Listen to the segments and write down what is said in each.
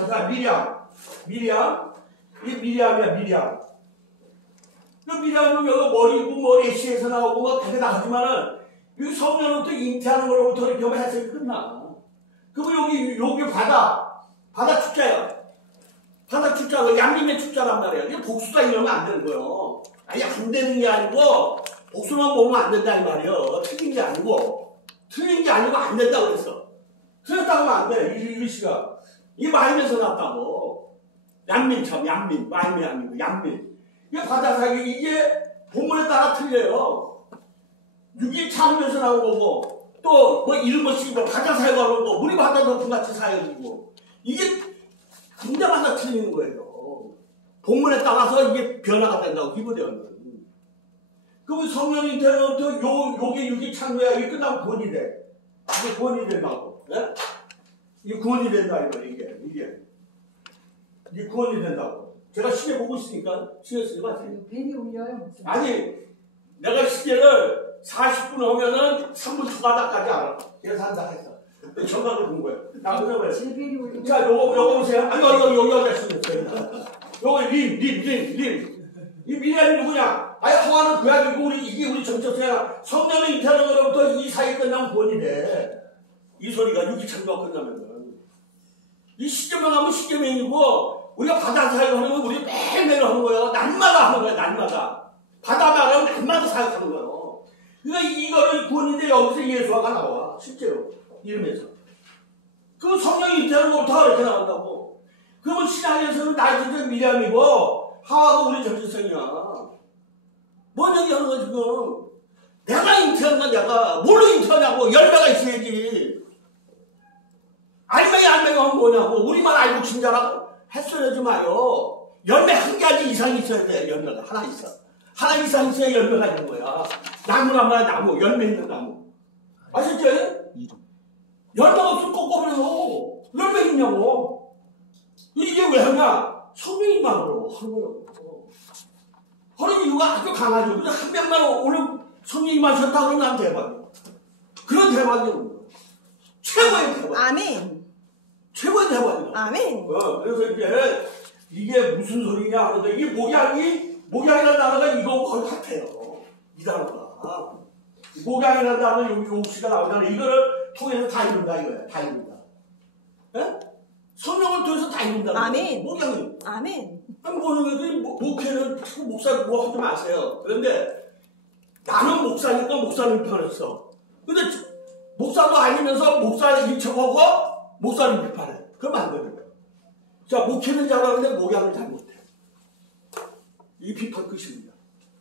자자, 미리암. 이 미리암이야, 미리암. 그 미리암은 여기 머리고, 뭐, 애쉬에서 나오고, 뭐, 그게 나오지만은, 이 성령으로부터 잉태하는 거로부터 이렇게 하면 해석이 끝나. 그러면 여기 바다 축자야. 바다 축자가 양림의 축자란 말이야. 이게 복수가 이러면 안 되는 거예요. 아니, 안 되는 게 아니고, 복수만 보면 안 된다, 이 말이야. 틀린 게 아니고 안 된다고 그랬어. 틀렸다고 하면 안 돼. 이 글씨가. 이게 마임에서 났다고. 양민참, 마임이 아니고, 양민. 이게 바다 사기, 이게 본문에 따라 틀려요. 6일 참으면서 나온 거고, 또, 뭐, 일본식, 바다 사역하고, 또, 우리 바다 높은 같이 사역이고, 이게, 군대마다 틀리는 거예요. 본문에 따라서 이게 변화가 된다고, 기부되어는. 그러면 성령이 되면부터 요게 6일 참여야, 이게 끝나면 구원이 돼. 이게 구원이 된다고. 네? 이게 구원이 된다, 이게 구원이 된다고. 제가 시계 보고 있으니까, 시계 쓰지 마세요. 벤이 울려요. 아니, 내가 시계를 40분 하면은 3분 추가다까지 알아. 계산다 했어. 정각을 본 거예요. 나 그러면. 자, 요거 보세요. 아니, 여기 됐어요. 요거 림. 이 미래는 누구냐? 아니, 하와는 구약이고, 이게 우리 정체성이야. 성령의 잉태하는 거로부터 이 사이 끝나면 구원이 돼. 이 소리가 6일 참여가 끝나면은. 이 시계명 하면 시계명이고, 우리가 바다 사역하는 건 우리 매일매일 하는 거예요. 날마다 하는 거예요, 날마다. 바다 말하면 날마다 사역하는 거예요. 그러니까 이거를 구원인데 여기서 예수화가 나와. 실제로. 이름에서. 그 성령이 잉태하는 거부터 이렇게 나온다고. 그러면 신앙에서는 나이트는 미리암이고, 하와가 우리 정체성이야. 뭔 얘기 하는 거야, 지금? 내가 잉태한 건 내가, 뭘로 잉태하냐고, 열매가 있어야지. 알맹이 하면 뭐냐고, 우리만 알고 친자라고 햇소리하지 마요. 열매 한 가지 이상 있어야 돼, 열매가. 하나 있어. 하나 이상 있어야 열매가 있는 거야. 나무란 말이야, 나무. 열매 있는 나무. 아셨죠? 열매가 없으면 꺾어버려. 열매 있냐고. 이게 왜 하냐? 성령이만으로 하는 거예요. 하는 이유가 아주 강하죠. 그래서 한 명만 오늘 성령이만 셨다 그러면 난 대박이야. 그런 대박이야. 최고의 대박. 아멘. 최고의 대박이야. 아멘. 그래서 이게 무슨 소리냐 하는데, 이게 목양이라는 단어가 이거 거의 같아요. 이 단어가. 목양이라는 단어 여기 옥시가 나오잖아요. 이거를 통해서 다 이룬다 이거야. 다 이룬다. 예? 성령을 통해서 다 이룬다. 아멘. 목양이. 아멘. 목회는 목사 뭐 하지 마세요. 그런데 나는 목사니까 목사님 편했어. 근데 목사도 아니면서 목사 인척하고 목사님 비판해. 그러면 안 되는 거야. 자, 목회는 잘하는데 목양을 잘 못해. 이 비판 끝입니다.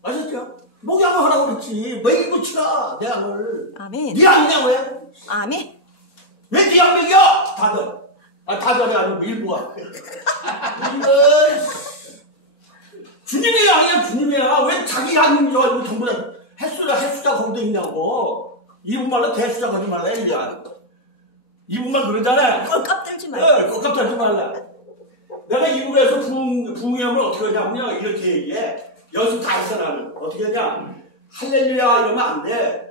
아셨죠? 목양을 하라고 그랬지. 왜 이거 치라, 내 양을. 아멘. 네 양이냐, 왜? 아멘. 왜 네 양 먹여? 다들. 다들이 아니고 일부가. 이거, 주님의 양이야, 주님이야. 왜 자기 양인 줄 알고 전부 다 횟수자 거기도 있냐고. 이분말로 대수자 가지 말라, 이야. 이분말 그러잖아. 껍질지 말라. 껍질지 말라. 내가 이분에서 부흥회음을 어떻게 하냐면요. 이렇게 얘기해. 연습 다 했어, 나는. 어떻게 하냐. 할렐루야 이러면 안 돼.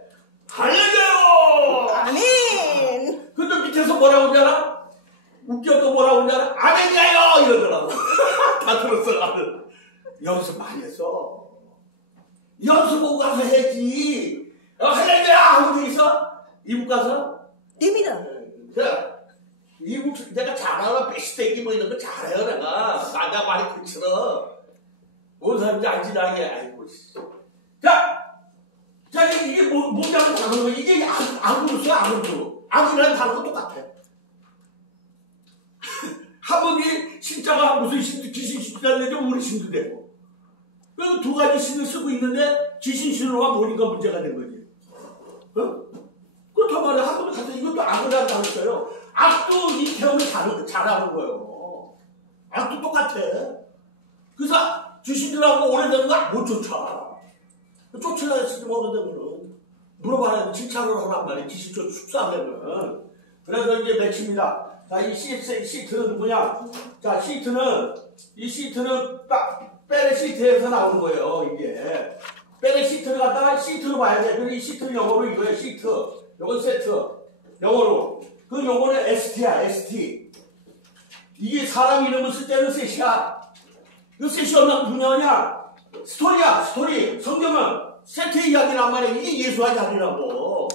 할렐루야! 아멘! 근데 밑에서 뭐라고 하잖아? 웃겨도 뭐라고 하잖아? 아멘이야요! 이러더라고. 다 들었어, 나는. 연습 많이 했어. 연습하고 가서 해야지. 할렐루야! 하고 있어? 이북 가서? 됩니다. 이북 내가 잘하나 배시대기 뭐 이런 거 잘해요, 내가. 나 말이 그치러. 뭔 사람인지 알지, 나게. 아이고, 씨. 자, 이게 뭐냐고 다른 거. 이게 악으로서 악으로. 악이라는 단어가 똑같아. 하버기 신자가 무슨 귀신 신자인데 우리 신도 되고. 그래서 두 가지 신을 쓰고 있는데 귀신 신으로가 보니까 문제가 된 거지. 그렇단 말이야. 하버기 가서 이것도 악이라는 단어 써요. 악도 이 태움을 잘하는 거예요. 악도 똑같아. 그래서 귀신들하고 오래된 거 못 쫓아. 쫓으려 했지 뭐 오래된 거는. 물어봐야 칭찬을 하란 말이야. 귀신 축사하려면. 그래서 이제 맺힙니다. 자, 이 시트는 누구냐? 자, 이 시트는 빼레 시트에서 나오는 거예요, 이게. 빼레 시트를 갖다가 시트로 봐야 돼. 그리고 이 시트는 영어로 이거예요, 시트. 요건 세트. 영어로. 그 요거는 ST야, ST. 이게 사람 이름을 쓸 때는 셋이야. 이 셋이 얼마나 중요하냐? 스토리야, 스토리. 성경은 세트의 이야기란 말이야. 이게 예수와 자리라고.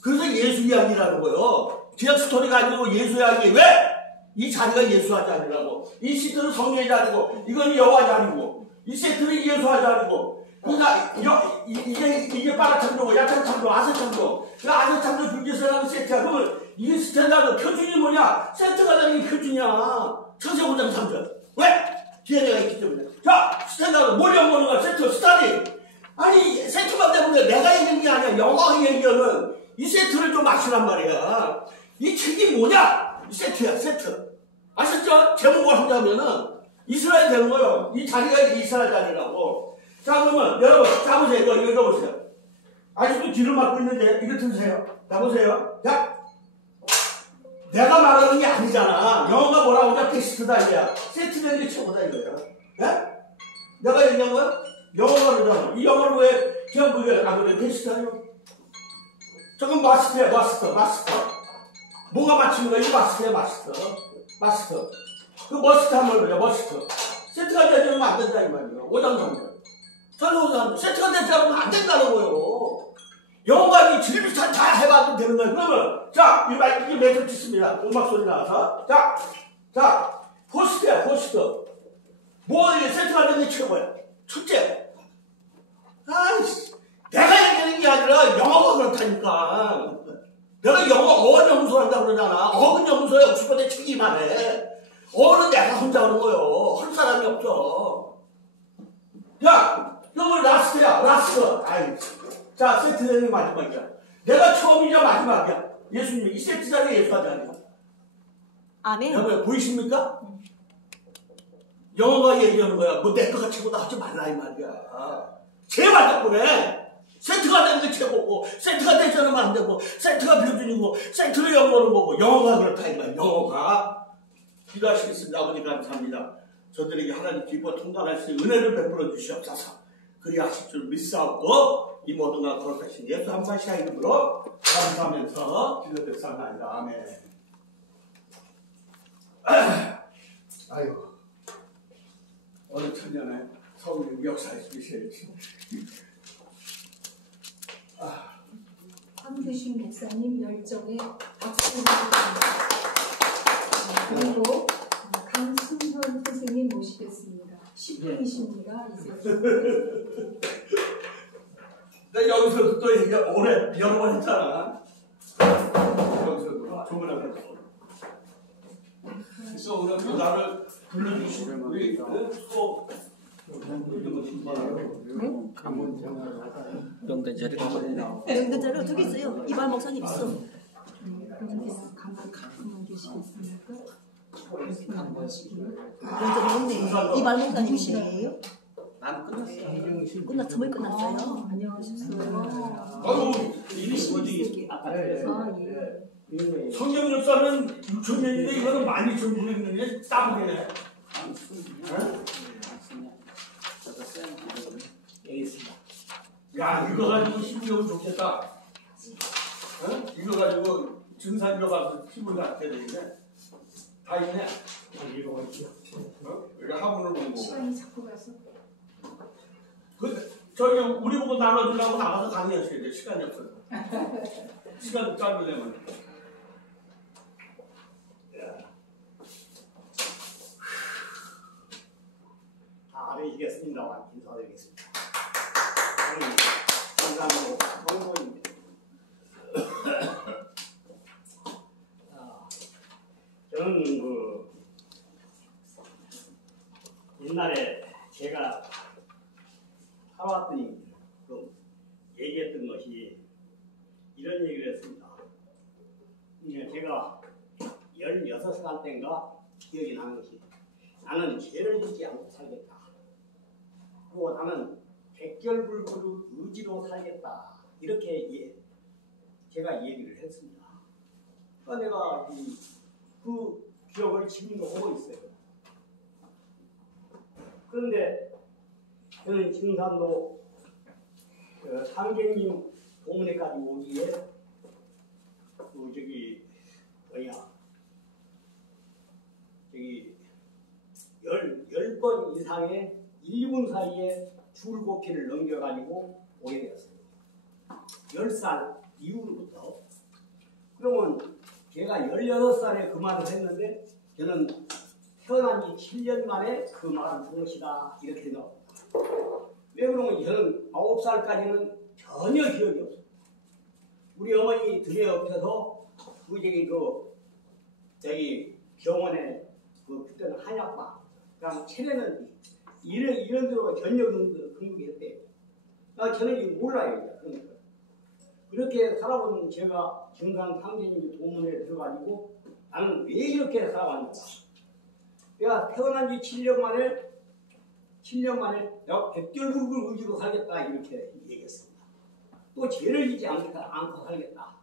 그래서 예수 이야기라는 거요. 그냥 스토리가 아니고 예수 이야기. 왜? 이 자리가 예수와 자리라고. 이 시트는 성령의 자리고, 이건 여호와 자리고, 이 세트는 예수와 자리고. 그러니까 이게 빨아참조, 야창참조, 아세참조. 그 아세참조 중개세라는 세트야. 그러면 이게 스탠다드 표준이 뭐냐? 세트가 되는 게 표준이야. 천세고장 3절. 왜? DNA가 있기 때문에. 자, 스탠다드 뭘 연구하는 거야? 세트, 스타디. 아니, 세트만 때문에 내가 얘기하는 게 아니야. 영광이 얘기하는 이 세트를 좀 맞추란 말이야. 이 책이 뭐냐? 이 세트야, 세트. 아셨죠? 제목을 하자면은 이스라엘 되는 거예요. 이 자리가 이스라엘 자리라고. 자, 그러면 여러분, 자 보세요. 이거 읽어보세요. 아직도 뒤를 막고 있는데 이거 들으세요. 자 보세요. 자, 내가 말하는 게 아니잖아. 영어가 뭐라고 하냐? 베스트다 이거야. 세트되는 게 최고다 이거야. 예? 내가 얘기한 거야? 영어가 그러잖아. 이 영어를 왜 그냥 그게 안 그래? 베스트하냐? 저건 마스터야, 마스터. 뭐가 맞추는 거야? 이거 마스터야, 마스터. 그 머스터 한 번 그래, 머스터. 세트가 되지 않으면 안 된다 이 말이야. 오장삼절. 설로오장삼절. 세트가 되지 않으면 안 된다는 거예요. 영어가 이 진리를 잘 해봐도 되는 거예요. 그러면 자, 이게 매듭 짓습니다. 음악 소리 나와서. 자, 포스트야, 포스트. 뭐 이게 세트가 되는 게 최고야. 첫째. 아이씨. 내가 얘기하는 게 아니라 영어가 그렇다니까. 내가 영어 어원 연구소 한다고 그러잖아. 어원 연구소에 옥스퍼드에 책이 많아. 어원은 내가 혼자 하는 거요. 할 사람이 없어. 야, 이거 라스트야, 라스트. 아이, 자, 세트 되는 게 마지막이야. 내가 처음이자 마지막이야. 예수님이 이 세트 자리에 예수가 자리야. 아멘. 여러분, 보이십니까? 영어가 얘기하는 거야. 뭐 내 거가 최고다 하지 말라 이 말이야. 제발 덕분에 세트가 되는 게 최고고, 세트가 되지 않으면 안 되고, 세트가 표준이고, 세트를 연구하는 거고, 영어가 그렇다 이 말이야. 영어가. 기도하시겠습니다. 아버지 감사합니다. 저들에게 하나님 기뻐 통달할 수 있는 은혜를 베풀어 주시옵소서. 그리하실 줄 믿사옵고 이 모든 걸 거룩하신 예수 한 사시아 이름으로 감사하면서 기도드렸사옵나이다. 아멘. 아이고, 어느 천년에 서울 역사에 주셔야지. 황대신 목사님 열정에 박수 드립니다. 그리고 강승현 선생님 모시겠습니다. 10분이십니다. 이제. 내가 여기서 또 이제 올해 여러 번 했잖아. 여기서도 조문을 했어. 그래서 오늘 또 나를 불러주신 우리 또 명단자리 가버리나. 명단자료 두 개 있어요. 이발 목사님 있어. 분께서 가만 가끔만 계시겠습니까? 명단자료 없네. 이발 목사님이시네요. 난 끝났어. 끝났어요. 끝났어요. 안녕하셨어요. 아유, 일이 뭐지? 아, 예. 성경 역사는 6,000년인데 이거는 12,900년이네. 땀이네. 여기 있습니다. 야, 이거 가지고 힘이 좋겠다. 이거 가지고 증산료 가서 힘을 갖게 되는데 다 있네. 이거 있죠. 여기 화분을 보고. 시간이 자꾸 가서. 저기 우리 보고 나눠주려고 나가서 강의하셔야 돼. 시간이 없어서. 시간 짧으려면. 다음에 이겼습니다만 인사드리겠습니다. 감사합니다. 성공입니다. 저는 옛날에 제가 살아왔더니 얘기했던 것이 이런 얘기를 했습니다. 제가 16살 때인가 기억이 나는 것이 나는 죄를 짓지 않고 살겠다. 그리고 나는 백결불구를 의지로 살겠다. 이렇게 제가 얘기를 했습니다. 그러니까 내가 그 기억을 지금도 하고 있어요. 그런데 저는 증산도 상계님 동네까지 오기에 저기 열 번 이상의 1분 사이에 줄곡기를 넘겨가지고 오게 되었어요. 10살 이후로부터. 그러면 제가 16살에 그 말을 했는데 저는 태어난 지 7년 만에 그 말을 한 것이다. 이렇게 나옵니다. 왜 그러면 저는 9살까지는 전혀 기억이 없어요. 우리 어머니 등에 엎혀서 저기 병원에 그때는 한약방 그냥 체내는 이런 데로 전혀 근무했대요. 저는 이거 몰라요. 그러니까. 그렇게 살아온 제가 증상 상제님 도문에 들어가지고 나는 왜 이렇게 살아왔는가. 내가 태어난 지 7년 만에 내가 백결불굴 의지로 살겠다 이렇게 얘기했습니다. 또 죄를 짓지 않고 살겠다.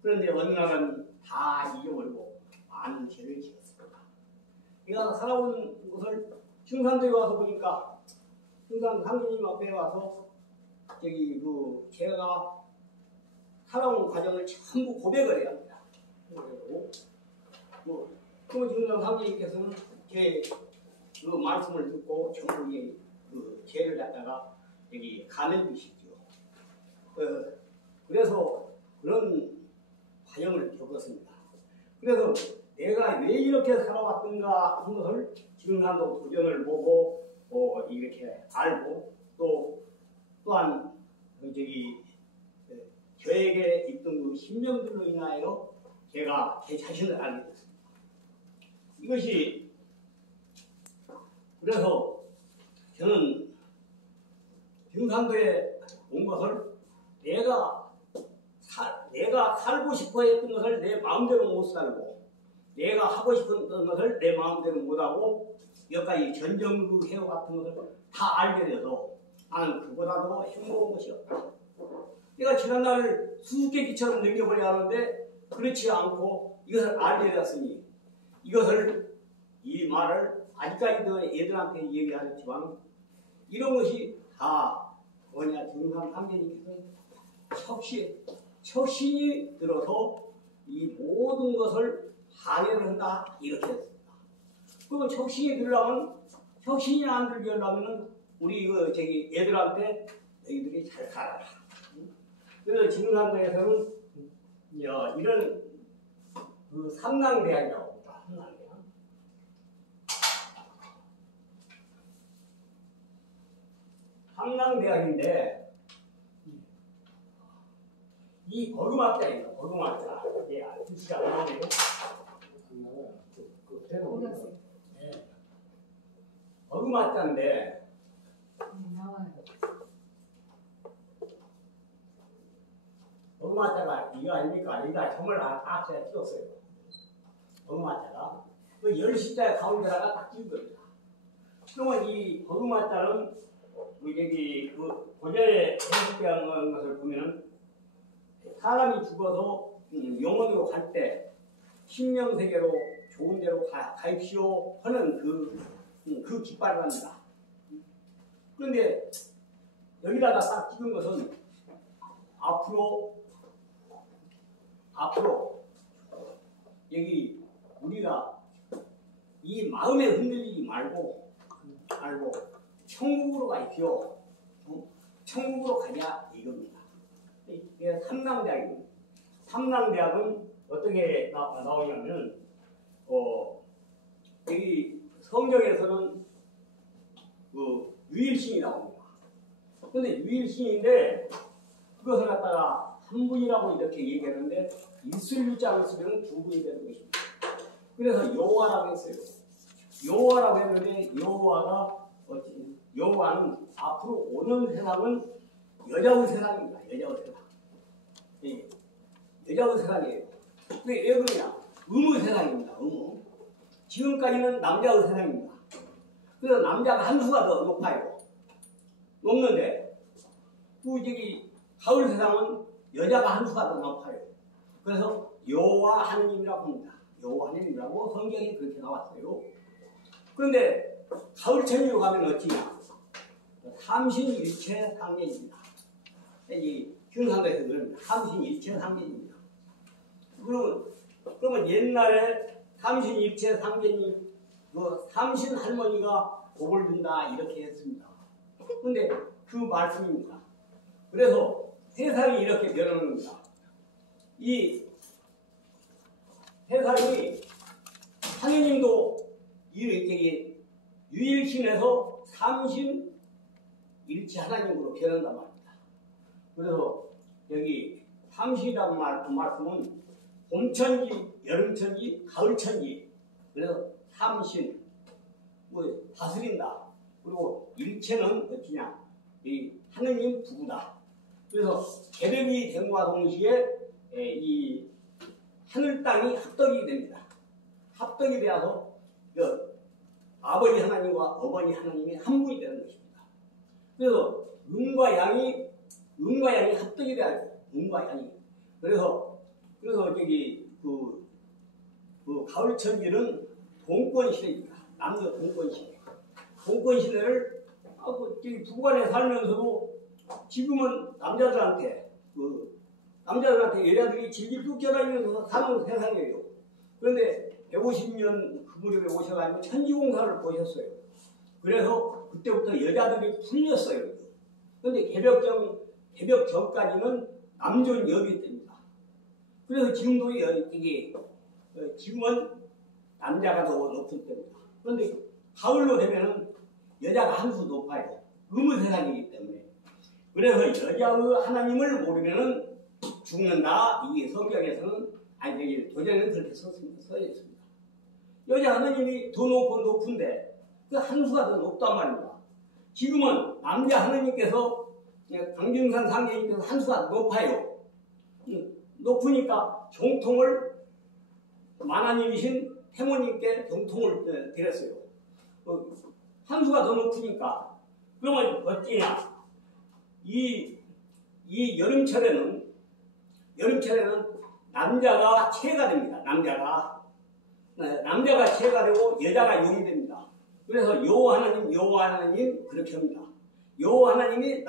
그런데 어느 날은 다 잊어버리고 많은 죄를 지었습니다. 내가 살아온 곳을 증산도에 와서 보니까 증산 상제님 앞에 와서 제가 살아온 과정을 전부 고백을 해야 합니다. 그러면 증산 상제님께서는 제 그 말씀을 듣고 전부 그 죄를 갖다가 여기 가내주시죠. 그래서 그런 과정을 겪었습니다. 그래서 내가 왜 이렇게 살아왔던가 하는 것을 증산도 도전을 보고 이렇게 알고 또한 저에게 있던 그 신명들로 인하여 제가 제 자신을 알게 됐습니다. 이것이 그래서 저는 증산도에 온 것을 내가 살고 싶어 했던 것을 내 마음대로 못 살고 내가 하고 싶은 것을 내 마음대로 못하고 여기까지 전정부 해오 같은 것을 다 알게 돼서 나는 그보다도 행복한 것이 없다. 내가 지난날 수수께끼처럼 넘겨버려야 하는데 그렇지 않고 이것을 알게 되었으니 이 말을 아직까지도 애들한테 얘기하였지만 이런 것이 다 증산 상제님께서 척신이 들어서 이 모든 것을 항해를 한다 이렇게 했습니다. 그러면 척신이 들려면 척신이 안 들게 하려면 우리 애들한테 너희들이 잘 살아라. 그래서 증산도에서는 이런 그 삼랑대학이라고 합니다. 삼랑대학인데 이 버금학자입니다. 버금학자. 글씨가 안 나오네요. 네. 버금학자인데 나와요. 버금학자가 이거 아닙니까? 아니다. 정말 다 제가 찍었어요. 버금학자가 그 열십자의 가운데다가 딱 찍은 겁니다. 그러면 이 버금학자는 그 고전에 해석되는 것을 보면은 사람이 죽어서 영원으로 갈 때 신명세계로 좋은 데로 가입시오 하는 그 깃발을 합니다. 그런데 여기다가 딱 찍은 것은 앞으로 여기 우리가 이 마음에 흔들리지 말고 천국으로 가십시오. 천국으로 가냐 이겁니다. 이게 삼랑대학입니다. 삼랑대학은 어떻게 나오냐면 여기 성경에서는 그 유일신이 나옵니다. 그런데 유일신인데 그것을 갖다가 한 분이라고 이렇게 얘기하는데 있을 유자를 쓰면 두 분이 되는 것입니다. 그래서 여호와라고 했어요. 여호와라고 했는데 여호와는 앞으로 오는 세상은 여자의 세상입니다. 여자의 세상. 예. 여자의 세상이에요. 왜 그러냐? 의무 세상입니다. 의무. 지금까지는 남자의 세상입니다. 그래서 남자가 한 수가 더 높아요. 높는데 가을 세상은 여자가 한 수가 더 높아요. 그래서 여호와 하느님이라고 합니다. 여호와 하느님이라고 성경이 그렇게 나왔어요. 그런데 가을 천지로 가면 어찌냐? 삼신일체 상계입니다. 이 증산도에서 그럽니다. 삼신일체 상계입니다. 그러면 옛날에 삼신일체 상계님 그 삼신 할머니가 복을 준다 이렇게 했습니다. 근데 그 말씀입니다. 그래서 세상이 이렇게 변하는겁니다. 이 세상이 하느님도 이렇게 유일신에서 삼신 일치 하나님으로 변한단 말입니다. 그래서 여기 삼신이라는 말씀은 봄천지, 여름천지, 가을천지, 그래서 삼신, 다스린다. 그리고 일체는 어찌냐, 이 하느님 부부다. 그래서 개벽이 됨과 동시에 이 하늘 땅이 합덕이 됩니다. 합덕이 되어서 아버지 하나님과 어머니 하나님이 한 분이 되는 것입니다. 그래서 음과 양이 합덕이 돼야 돼요. 음과 양이. 그래서 저기 그 가을 천지는 동권 시대입니다. 남녀 동권 시대. 동권 시대를 부부간에 살면서도 지금은 남자들한테 여자들이 질질 쫓겨다니면서 사는 세상이에요. 그런데 150년 그 무렵에 오셔가지고 천지공사를 보셨어요. 그래서 그때부터 여자들이 풀렸어요. 그런데 개벽 전까지는 남존 여비 때입니다. 그래서 지금도 지금은 남자가 더 높은 때입니다. 그런데 가을로 되면은 여자가 한 수 높아요. 의무 세상이기 때문에. 그래서 여자의 하나님을 모르면은 죽는다. 이게 성경에서는 도전에는 그렇게 써 있습니다. 여자 하나님이 더 높은데 그 한 수가 더 높단 말입니다. 지금은 남자 하나님께서 강빙산 상계님께서 한 수가 높아요. 높으니까 정통을 만화님이신 태모님께 정통을 드렸어요. 한 수가 더 높으니까 그러면 어찌냐? 이 여름철에는 남자가 체가 됩니다. 남자가 체가 되고 여자가 용이 됩니다. 그래서 여호와 하나님 그렇게 합니다. 여호와 하나님이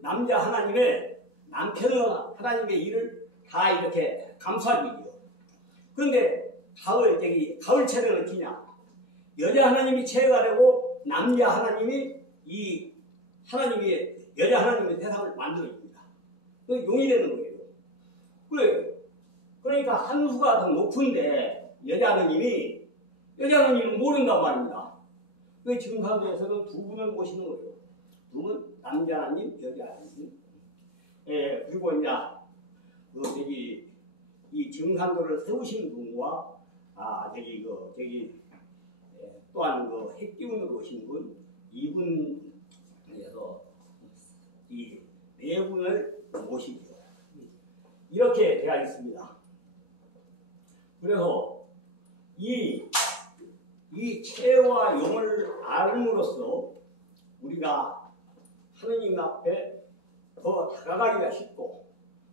남자 하나님의 남편의 하나님의 일을 다 이렇게 감싸주죠. 그런데 가을철에는 어찌냐? 여자 하나님이 체가 되고 남자 하나님이 여자 하나님의 세상을 만들어줍니다. 그 용이 되는 거예요. 그러니까 한 수가 더 높은데 여자 하나님은 모른단 말입니다. 지금 사람들에서는 두 분을 모시는 거예요. 두 분, 남자 하나님, 여자 하나님. 그리고 이제 이 증산도를 세우신 분과 또한 핵기운으로 오신 분, 이분에서 이 네 분을 모시죠. 이렇게 되어 있습니다. 그래서 이 체와 용을 알므로써 우리가 하느님 앞에 더 다가가기가 쉽고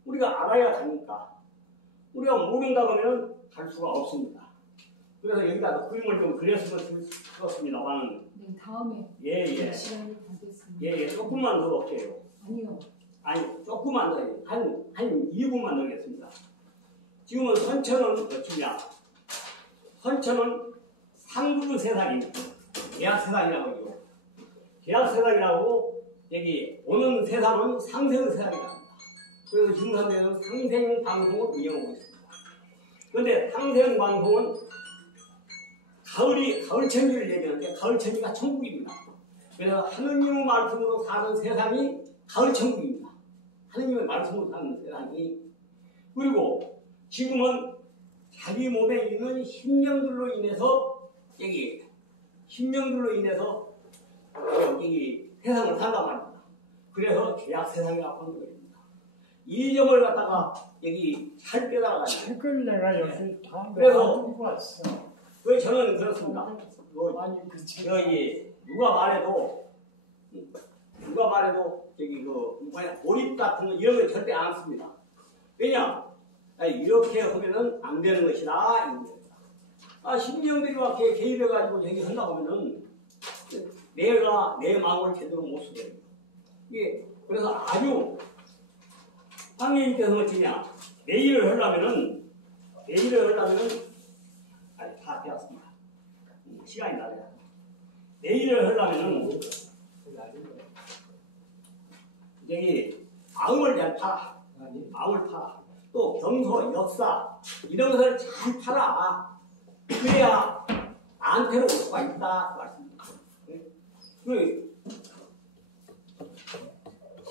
우리가 알아야 가니까 우리가 모른다고 하면 갈 수가 없습니다. 그래서 여기다 그림을 좀 그렸으면 좋겠습니다만 네, 다음에 예. 시간이 되겠습니다. 예, 조금만 더 넣을게요. 아니요. 조금만 더, 한 2분만 넣겠습니다. 지금은 선천은 어찌냐? 선천은 상부 세상입니다. 계약 세상이라고 하죠. 계약 세상이라고 여기 오는 세상은 상생 세상이라고 합니다. 그래서 지금 현재는 상생 방송을 운영하고 있습니다. 그런데 상생 방송은 가을 천지를 얘기하는데 가을 천지가 천국입니다. 그래서 하느님의 말씀으로 사는 세상이 가을 천국입니다. 하느님의 말씀으로 사는 세상이. 그리고 지금은 자기 몸에 있는 신령들로 인해서 여기 세상을 산단 말입니다. 그래서 죄악 세상이라고 하는 겁니다. 이 점을 갖다가 여기 잘 깨달아가지고. 책을 내가 여기 다 그래서 놔두고 왔어. 저는 그렇습니다. 아니 그 책. 누가 말해도 몰입 같은 거 이런 거 절대 안 씁니다. 왜냐? 이렇게 하면은 안 되는 것이다. 신경들이 막 개입해가지고 여기 하려고 하면은 내가 내 마음을 제대로 못 쓰게 됩니다. 그래서 아주 황님께서 어찌냐? 내일을 하려면은 다 되었습니다. 시간이 나요. 내일을 하려면은 여기 마음을 잘 팔아. 마음을 팔아. 또 경서, 역사 이런 것을 잘 팔아. 그래야 나한테는 올 수가 있다 말씀입니다.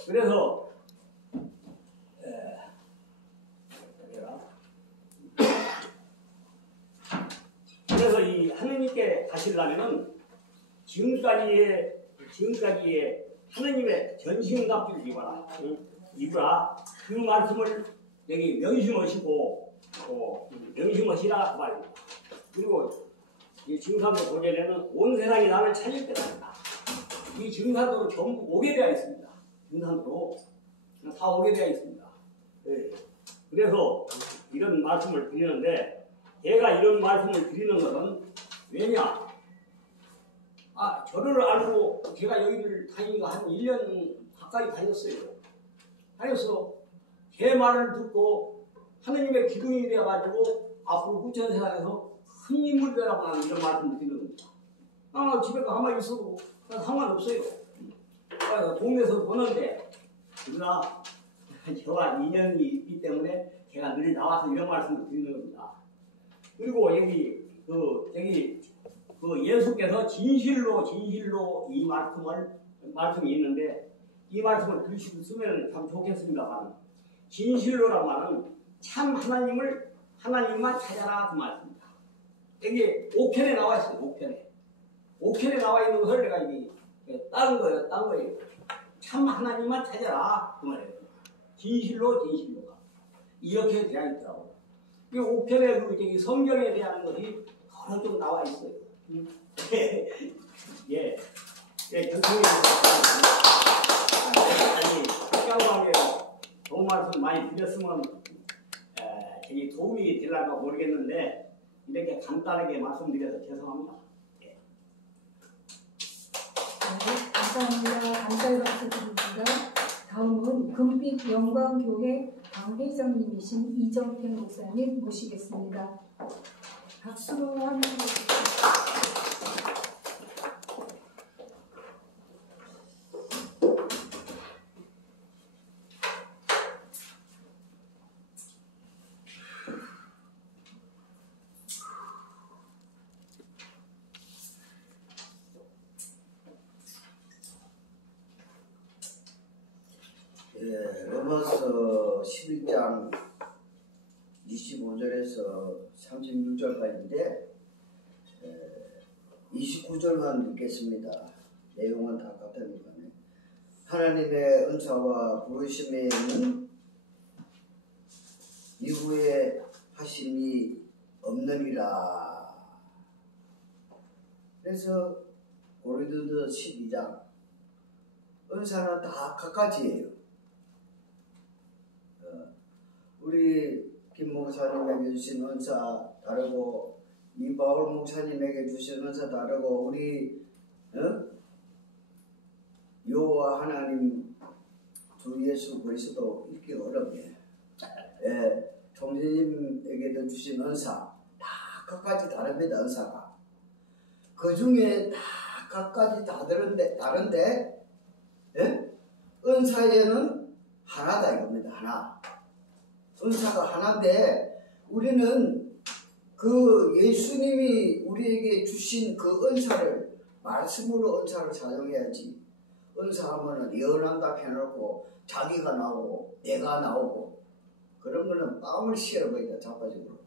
그래서 그래서 이 하느님께 가시려면은 지금까지의 하느님의 전신갑주를 입으라. 그 말씀을 여기 명심하시고 명심하시라 그 말입니다. 그리고 이 증산도 도전에는 온 세상이 나를 찾을 때다. 이 증산도로 전부 오게 되어 있습니다. 증산도로 다 오게 되어 있습니다. 네. 그래서 이런 말씀을 드리는데, 제가 이런 말씀을 드리는 것은 왜냐? 저를 알고 제가 여기를 다니니까 한 1년 가까이 다녔어요. 제 말을 듣고 하느님의 기둥이 되어가지고 앞으로 후천 세상에서 큰 인물이 되라고 하는 이런 말씀을 드리는 겁니다. 집에 가만히 있어도 상관없어요. 동네에서 보는데, 그러나 저와 인연이 있기 때문에 제가 늘 나와서 이런 말씀을 드리는 겁니다. 그리고 여기 예수께서 진실로 이 말씀이 있는데, 이 말씀을 들으시고 쓰면 참 좋겠습니다만, 진실로란 말은 참 하나님만 찾아라 그 말씀입니다. 여기 5편에 나와 있어요. 5편에 나와 있는 것을 내가 이게 딴 거예요. 참 하나님만 찾아라 그 말이에요. 진실로가 이렇게 되어 있더라고요. 이 5편에 성경에 대한 것이 여러 좀 나와 있어요. 교수님 특강방에 좋은 말씀 많이 드렸으면 도움이 되려나 모르겠는데, 이렇게 간단하게 말씀드려서 죄송합니다. 감사합니다. 감사의 박수 드립니다. 다음은 금빛 영광교회 당회장님이신 이정태 목사님 모시겠습니다. 박수로 함께 로마서 11장 25절에서 36절까지인데 29절만 읽겠습니다. 내용은 다 같으니까. 하나님의 은사와 부르심에 있는 이후에 하심이 없느니라. 그래서 고린도서 12장 은사는 다 각가지예요. 우리 김 목사님에게 주신 은사 다르고, 이바울 목사님에게 주신 은사 다르고, 우리 여호와 하나님 주 예수 그리스도 읽기 어렵게 총재님에게도 주신 은사 다 각가지 다릅니다. 은사가 그 중에 다 각가지 다 다른데 은사에는 하나다 이겁니다. 하나. 은사가 하나인데, 우리는 그 예수님이 우리에게 주신 그 은사를 말씀으로 은사를 사용해야지. 은사하면은 예언한다 해놓고 자기가 나오고 내가 나오고 그런 거는 뺨을 씌워버린다. 자빠지고.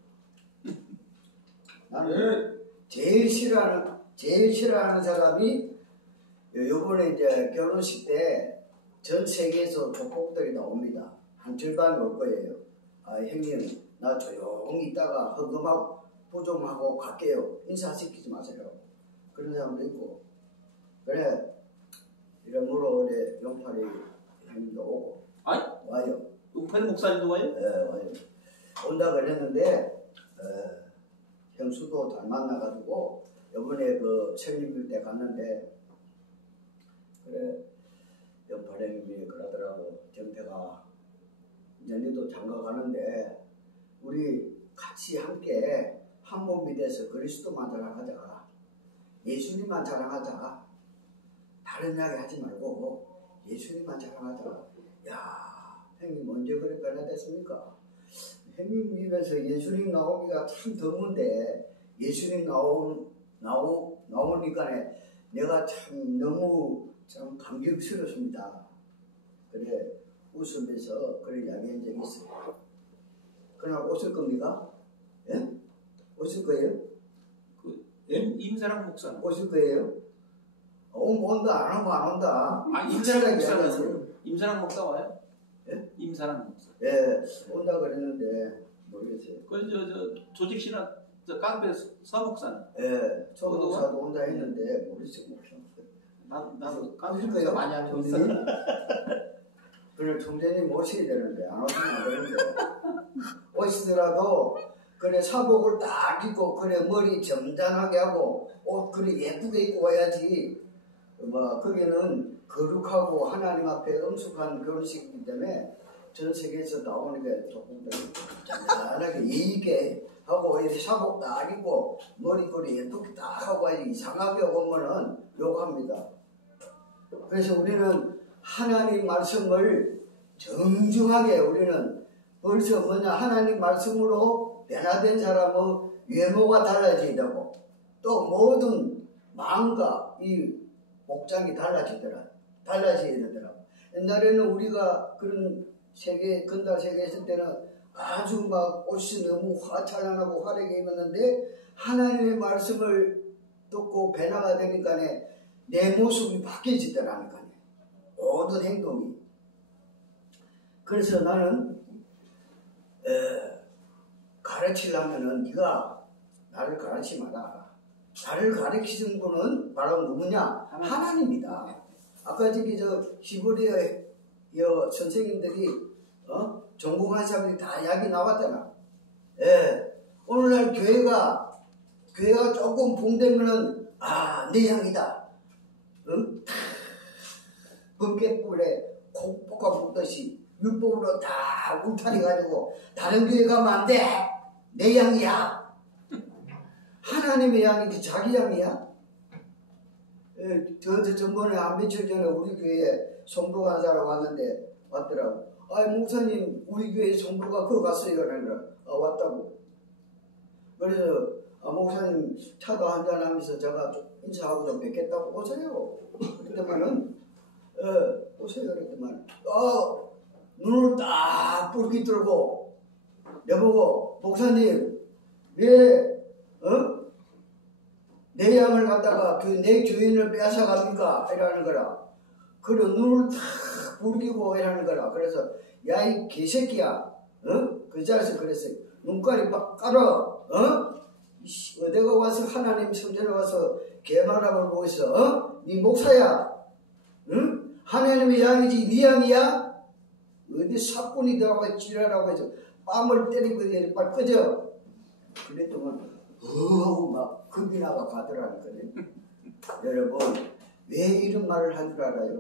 나는 제일 싫어하는 사람이 요번에 이제 결혼식 때 전 세계에서 조폭들이 나옵니다. 한 절반 올 거예요. 형님 나 조용히 있다가 헌금하고 보조하고 갈게요. 인사시키지 마세요. 그런 사람도 있고. 그래 이러므로 우리 용팔이 형님도 오고 와요. 용팔이 목사님도 와요? 네 와요. 온다 그랬는데 형수도 잘 만나가지고 이번에 그 생일빌 때 갔는데, 그래 용팔이 형님이 그러더라고. 정태가 연희도 장가 가는데 우리 같이 함께 한 몸이 돼서 그리스도 만나러 가자. 예수님만 자랑하자. 다른 이야기 하지 말고 예수님만 자랑하자. 야, 형님 언제 그래 변화됐습니까? 형님 입에서 예수님 나오기가 참 드문데 예수님 나오니까 내가 참 너무 참 감격스럽습니다. 그래 웃으면서 그래 이야기한 적이 있어요. 그날 오실 겁니까? 예? 오실 거예요? 임사랑 목사는? 오실 거예요? 온다 안 오면 안 온다. 임사랑 목사는? 임사랑 목사 와요? 예? 임사랑 목사. 예, 온다 그랬는데 모르겠어요. 조직신학 깡패 서목사는? 예, 초등사도 온다 했는데 모르겠어요. 나도 깡패 오실 목사 거예요? 많이 하는 거 있어. 총재님? 그래 총재님 모셔야 되는데 안 오시면 안 되는데 오시더라도 그래 사복을 딱 입고 그래 머리 점잖하게 하고 옷 그래 예쁘게 입고 와야지. 뭐 거기는 거룩하고 하나님 앞에 엄숙한 결혼식이기 때문에 전 세계에서 나오는 게 조금 더 잔잔하게 예의 있게 하고 이렇게 사복 딱 입고 머리 그래 예쁘게 딱 하고 와야지. 이상하게 오면은 욕합니다. 그래서 우리는 하나님 말씀을 정중하게 우리는 벌써 뭐냐 하나님 말씀으로 변화된 사람은 외모가 달라져야 되고 또 모든 마음과 이 목장이 달라져야 되더라고. 옛날에는 우리가 그런 근달 세계에 있을 때는 아주 막 옷이 너무 화창하고 화려하게 입었는데 하나님의 말씀을 듣고 변화가 되니까 내 모습이 바뀌어지더라니까요. 모든 행동이. 그래서 나는 가르치려면은 네가 나를 가르치지 마라. 나를 가르치는 분은 바로 누구냐? 하나님이다. 아까 저기 시골에 선생님들이 전공한 사람들이 다 이야기 나왔잖아. 예. 오늘날 교회가 조금 붕대면은 내 향이다. 응? 번개불에 콕 볶아붓듯이 율법으로 다 울타리가지고 다른 교회 가면 안 돼. 내 양이야. 하나님의 양이지 자기 양이야. 전번에 한 며칠 전에 우리 교회에 성도가 한 사람 왔더라고. 목사님 우리 교회 성도가 그거 갔어요. 그러니까 왔다고. 그래서 목사님 차도 한잔하면서 제가 인사하고 좀 뵙겠다고 오세요. 그랬더만은 오세요. 그랬더만 눈을 딱 붉게 들고 내보고 목사님 왜 내 양을 갖다가 내 주인을 뺏어갑니까? 이라는 거라. 그리고 눈을 탁 붉히고 이라는 거라. 그래서 야 이 개새끼야. 그 자리에서 그랬어요. 눈깔이 막 깔아. 어디가 와서 하나님 성전에 와서 개말함을 보고 있어. 네 목사야. 하나님의 양이지 네 양이야? 어디 사꾼이 들어가고 지랄하고 해서 뺨을 때리고 이렇게 빨리 꺼져. 그랬더만 하고 막 겁이 나가 가더라니까요. 여러분 왜 이런 말을 한 줄 알아요?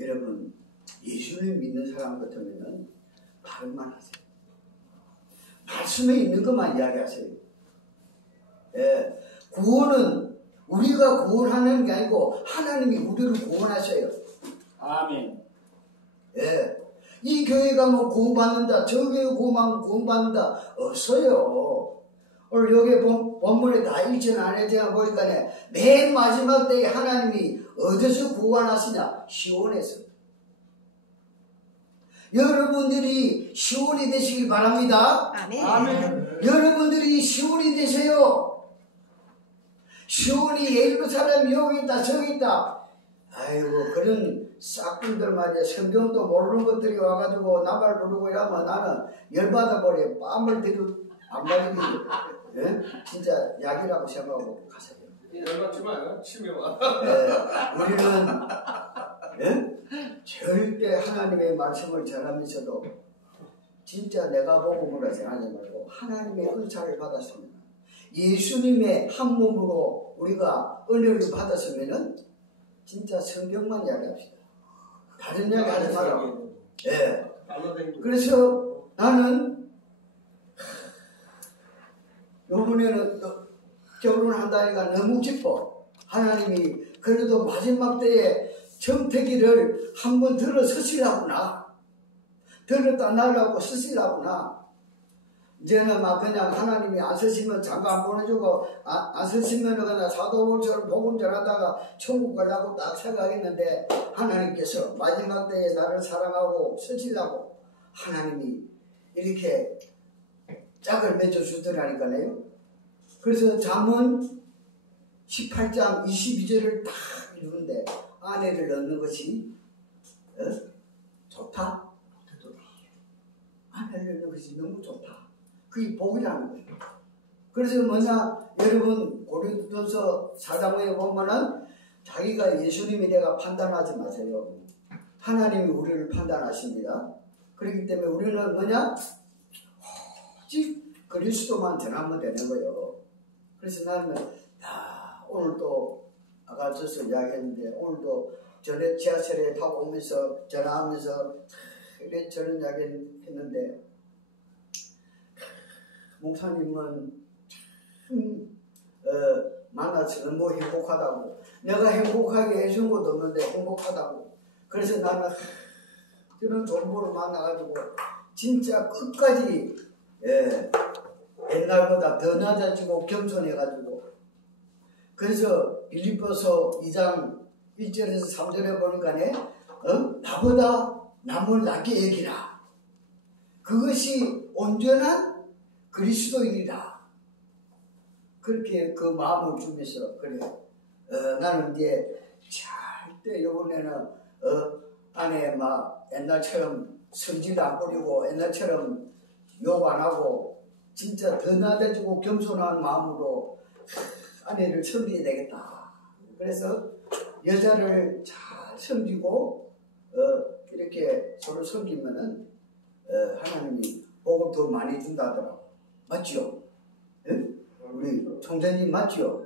여러분 예수를 믿는 사람 같으면 말만 하세요. 말씀에 있는 것만 이야기하세요. 예, 구원은 우리가 구원하는 게 아니고 하나님이 우리를 구원하셔요. 아멘. 예, 이 교회가 뭐 구원받는다, 저 교회 구원받는다 없어요. 오늘 여기 본문에 다 읽지는 않았지만 보니까 맨 마지막 때에 하나님이 어디서 구원하시냐? 시온에서. 여러분들이 시온이 되시길 바랍니다. 아멘. 여러분들이 시온이 되세요. 시온이 예루살렘 여기 있다 저기 있다. 아이고 그런 싹분들 말이야. 성경도 모르는 것들이 와가지고 나발 부르고 이러면 나는 열받아 버려. 뺨을 들여 안 맞으니 진짜 약이라고 생각하고 가세요. 열받지 마요. 치매 와. 우리는 절대 하나님의 말씀을 전하면서도 진짜 내가 복음으로 생각하지 말고 하나님의 은사를 받았습니다. 예수님의 한 몸으로 우리가 은혜를 받았으면은 진짜 성경만 이야기합시다. 다른 이야기 하지 마라. 예. 그래서 나는 요번에는 결혼한다니까 너무 기뻐. 하나님이 그래도 마지막 때에 정태기를 한번 들어 서시라구나. 들었다 나라고 서시라구나. 이제는 막 그냥 하나님이 안 서시면 장가 안 보내주고 안 서시면 그냥 사도들처럼 복음 전하다가 천국 가려고 딱 생각했는데 하나님께서 마지막 때에 나를 사랑하고 서시라고 하나님이 이렇게 짝을 맺어주더라니까요. 그래서 잠언 18장 22절을 딱 읽는데 아내를 얻는 것이 좋다. 아내를 얻는 것이 너무 좋다. 그게 복이라는 거예요. 그래서 뭐냐 여러분 고린도서 4장에 보면은 자기가 예수님이 내가 판단하지 마세요. 하나님이 우리를 판단하십니다. 그렇기 때문에 우리는 뭐냐 오직 그리스도만 전하면 되는 거예요. 그래서 나는 오늘 또 아까 저서 이야기했는데 오늘도 전에 지하철에 타고 오면서 전화하면서 이래 저런 이야기 했는데 목사님은 참 만나서 너무 행복하다고 내가 행복하게 해준 것도 없는데 행복하다고 그래서 나는 저런 정보를 만나가지고 진짜 끝까지 옛날보다 더 낮아지고 겸손해가지고 그래서 빌립보서 2장 1절에서 3절에 보니까 나보다 남을 낮게 여기라. 그것이 온전한 그리스도인이다. 그렇게 그 마음을 주면서 그래. 나는 이제 절대 이번에는 안에 막 옛날처럼 성질 안 부리고 옛날처럼 욕 안 하고 진짜 더 낮아지고 겸손한 마음으로 아내를 섬겨야 되겠다. 그래서 여자를 잘 섬기고 이렇게 서로 섬기면은 하나님이 복을 더 많이 준다더라고. 맞지요? 예? 우리 총장님 맞지요?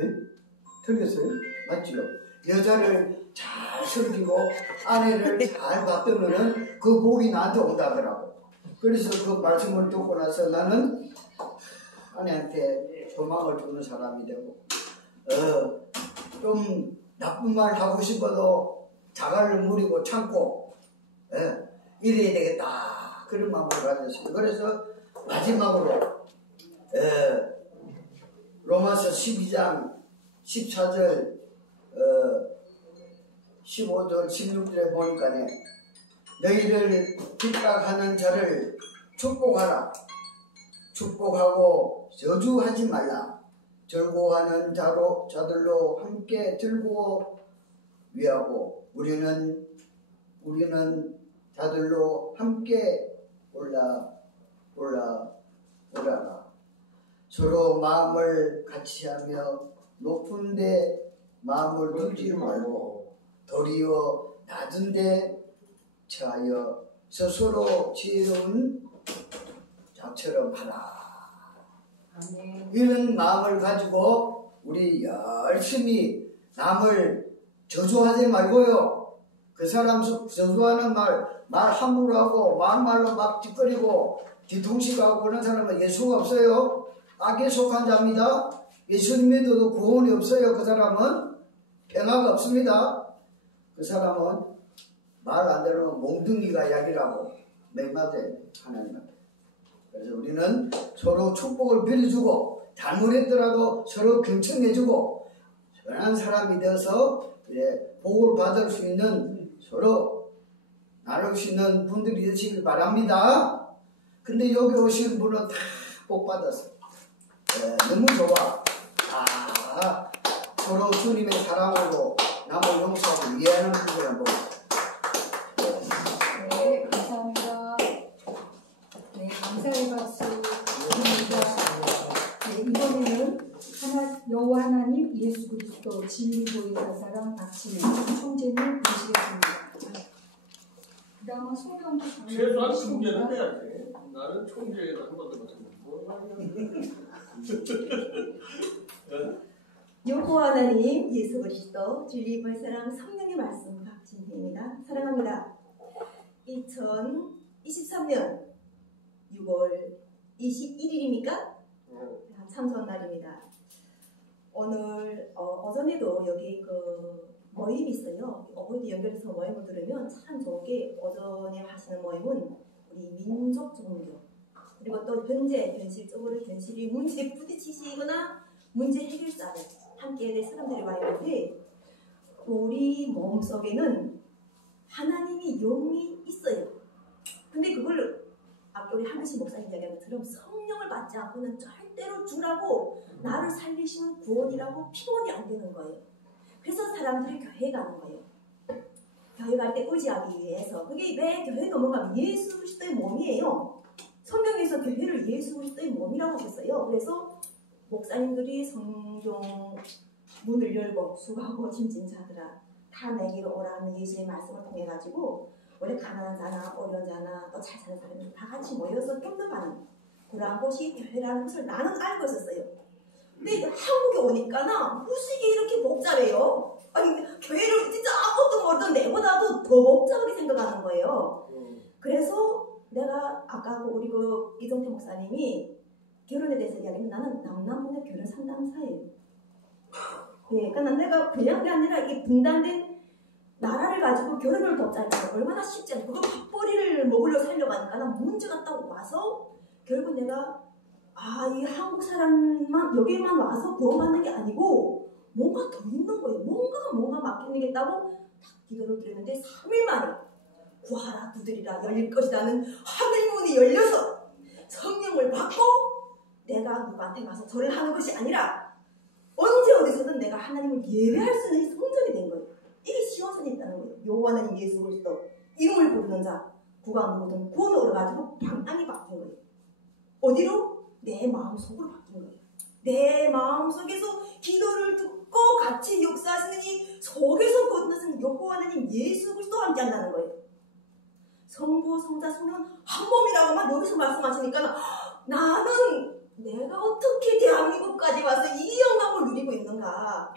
예? 틀렸어요? 맞지요? 여자를 잘 섬기고 아내를 잘 받으면은 그 복이 나한테 온다더라고. 그래서 그 말씀을 듣고 나서 나는 아내한테 소망을 주는 사람이 되고 좀 나쁜 말 하고 싶어도 자갈을 무리고 참고 이래야 되겠다 그런 마음을 가졌어요. 그래서 마지막으로 로마서 12장 14절 15절 16절에 보니까 너희를 핍박하는 자를 축복하라. 축복하고 저주하지 말라. 절고하는 자들로 함께 즐거워 위하고 우리는 자들로 함께 올라라. 서로 마음을 같이하며 높은 데 마음을 두지 말고 도리어 낮은 데 처하여 스스로 지혜로운 자처럼 하라. 아멘. 이런 마음을 가지고 우리 열심히 남을 저주하지 말고요. 그 사람 저주하는 말 함부로 하고 말로 막 뒷거리고 뒤통수하고 그런 사람은 예수가 없어요. 악에 속한 자입니다. 예수님 믿어도 구원이 없어요. 그 사람은 평화가 없습니다. 그 사람은 말 안 들으면 몽둥이가 약이라고 맥맞아요. 하나님한테. 그래서 우리는 서로 축복을 빌어주고 잘못했더라도 서로 경청해주고 선한 사람이 되어서 복을 받을 수 있는 서로 나눌 수 있는 분들이 되시길 바랍니다. 근데 여기 오신 분은 다 복 받았어요. 너무 좋아. 서로 주님의 사랑으로 남을 용서하고 이해하는 분들을 한번. 네, 감사합니다. 네, 감사의 박수 드립니다. 네, 이번에는 여호와 하나님 예수 그리스도 진리보혜사사랑 박진혜 총재님 모시겠습니다. 그 다음은 소병도 최소한 총재는 해야지. 나는 총재를 한 번도 못했는데 뭘 여호와 하나님 예수 그리스도 진리보혜사랑 성령의 말씀 박진혜입니다. 사랑합니다. 2023년 6월 21일입니까? 참 좋은 날입니다. 오늘 오전에도 여기 그 모임이 있어요. 어머니도 연결해서 모임을 들으면 참 좋은 게 오전에 하시는 모임은 우리 민족 종교 그리고 또 현실적으로 현실이 문제에 부딪히시거나 문제 해결사를 함께 된 사람들이 와 있는데 우리 몸속에는 하나님이 영이 있어요. 근데 그걸 아까 우리 한글씨 목사님 이야기한 것처럼 성령을 받지 않고는 절대로 주라고 나를 살리시는 구원이라고 피원이 안 되는 거예요. 그래서 사람들이 교회 가는 거예요. 교회 갈 때 의지하기 위해서. 그게 왜 교회가 뭔가 예수 그리스도의 몸이에요. 성경에서 교회를 예수 그리스도의 몸이라고 했어요. 그래서 목사님들이 성경 문을 열고 수고하고 짐진 자들아 다 내게로 오라는 예수의 말씀을 통해 가지고 원래 가난한 자나 어려운 자나 또 잘 사는 사람들 다 같이 모여서 격려하는 그러한 곳이 교회라는 것을 나는 알고 있었어요. 근데 한국에 오니까는 무식이 이렇게 복잡해요. 아니 교회를 진짜 아무것도 모르던 내보다도 더 복잡하게 생각하는 거예요. 그래서 내가 아까 우리 그 이정태 목사님이 결혼에 대해서 이야기하면 나는 남남북녀 결혼 상담사예요. 예, 그러니까 내가 그냥 게 아니라 이게 분단된 나라를 가지고 결혼을 돕자니까 얼마나 쉽지 않아. 그거 밥벌이를 먹으려 살려고 하니까 난 문제가 딱 와서 결국 내가 이 한국 사람만 여기만 와서 구원받는 게 아니고 뭔가 더 있는 거예요. 뭔가 맡기겠다고 딱 기도를 드렸는데 3일 만에 구하라 두드리라 열릴 것이라는 하늘문이 열려서 성령을 받고 내가 누구한테 가서 절을 하는 것이 아니라 언제 어디서든 내가 하나님을 예배할 수 있는 성전이 된 거예요. 이게 시원선이 있다는 거예요. 여호와 하나님 예수 그리스도 이름을 부르는 자 누가 누구든 구원을 얻어가지고 방향이 바뀐 거예요. 어디로? 내 마음속으로 바뀐 거예요. 내 마음속에서 기도를 듣고 같이 역사하시는 이 속에서 거듭나신 여호와 하나님 예수 그리스도와 함께 한다는 거예요. 성부, 성자, 성령은 한 몸이라고만 여기서 말씀하시니까 나는 내가 어떻게 대한민국까지 와서 이 영광을 누리고 있는가?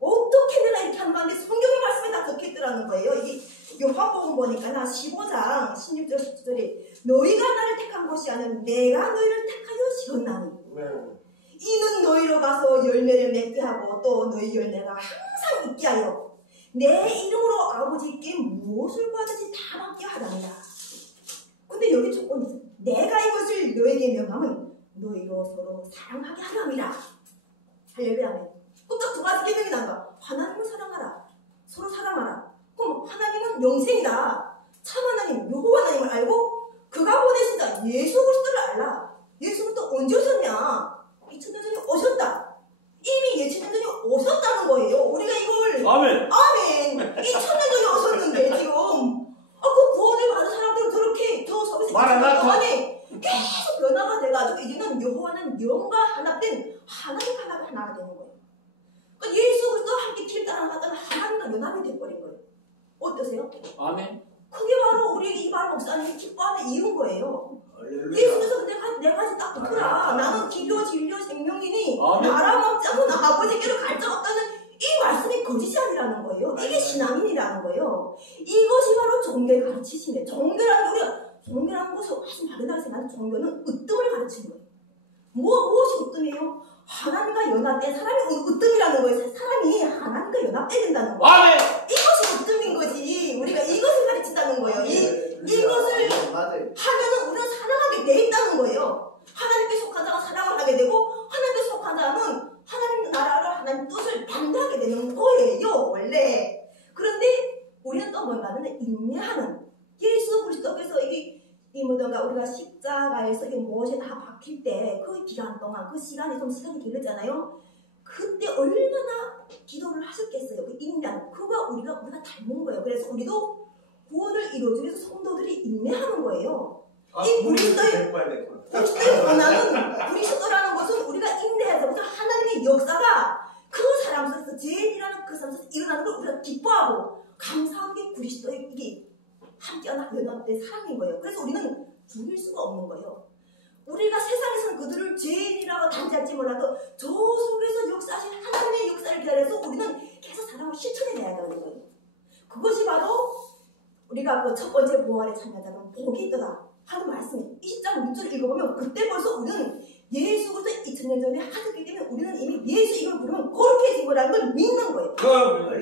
어떻게 내가 이렇게 하는 건데 성경의 말씀에 다 적혀있더라는 거예요. 이게 요한복음 보니까 나 15장 16절 17절에 너희가 나를 택한 것이 아니라 내가 너희를 택하여 지었나니 이는 너희로 가서 열매를 맺게 하고 또 너희 열매가 항상 있게 하여 내 이름으로 아버지께 무엇을 구하든지 다 받게 하랍니다. 근데 여기 조건이 있어요. 내가 이것을 너에게 명함은 너희로 서로 사랑하게 하랍니다. 할렐루야. 꼭 두 가지 계명이 나온다. 하나님을 사랑하라. 서로 사랑하라. 그럼 하나님은 영생이다. 참 하나님, 여호와 하나님을 알고 그가 보내신 자 예수 그리스도를 알라. 예수 그리스도 언제 오셨냐? 2000년 전에 오셨다. 이미 예수년 전에 오셨다는 거예요. 우리가 이걸 아멘. 2000년 전에 오셨는데 지금 그 구원을 받은 사람들은 저렇게 더 속에서 안에 계속 변화가 돼가지고 이제는 여호와는 영과 하나된 하나님 하나가 되는 거예요. 그러니까 예수 그리스도 함께 길 따라가다가 하나님과 연합이 돼버린 거예요. 어떠세요? 아멘. 그게 바로 우리 이발 목사님이 기뻐하는 이유인 거예요. 예수 그리스도 내가 딱 붙어라. 나는 길로 진료 생명이니 나라 먹지 않고 나 아버지께로 갈 자 없다는 이 말씀이 거짓이 아니라는 거예요. 이게 신앙인이라는 거예요. 이것이 바로 종교의 가르치심이에요. 종교라는 것을 훨씬 다르다고 생각하는 종교는 으뜸을 가르치는 거예요. 무엇이 으뜸이에요? 하나님과 연합된 사람이 으뜸이라는 거예요. 사람이 하나님과 연합돼야 된다는 거예요. 아멘. 이것이 으뜸인 거지. 우리가 이것을 가르친다는 거예요. 이것을 하면은 우리는 사랑하게 돼 있다는 거예요. 하나님께 속한 자가 사랑을 하게 되고 하나님께 속한 자는 하나님 나라를 하나님 뜻을 반대하게 되는 거예요. 원래. 그런데 우리는 또 뭔가는 인내하는 예수 그리스도께서 이 뭐던가 우리가 십자가에서 이 무엇에 다 박힐 때 그 기간 동안 그 시간이 좀 시간이 길었잖아요. 그때 얼마나 기도를 하셨겠어요. 그 인내하는 그가 우리가 닮은 거예요. 그래서 우리도 구원을 이루어주기 위해서 성도들이 인내하는 거예요. 이 그리스도의 권한은 그리스도라는 것은 우리가 인내해서 그래서 하나님의 역사가 그 사람 속에서 죄인이라는 그 사람 속에서 일어나는 걸 우리가 기뻐하고 감사한 게 그리스도의 이게 함께 연합된 사람인 거예요. 그래서 우리는 죽일 수가 없는 거예요. 우리가 세상에서는 그들을 죄인이라고 단지할지 몰라도 저 속에서 역사하신 하나님의 역사를 기다려서 우리는 계속 사람을 실천해내야 되는 거예요. 그것이 바로 우리가 그 첫 번째 부활에 참여하자면 복이 있더라 하는 말씀이 20장 6절 읽어보면 그때 벌써 우리는 예수 그리스도 2000년 전에 하셨기 때문에 예수 이걸 부르면 거룩해진 거라는 걸 믿는 거예요. 그,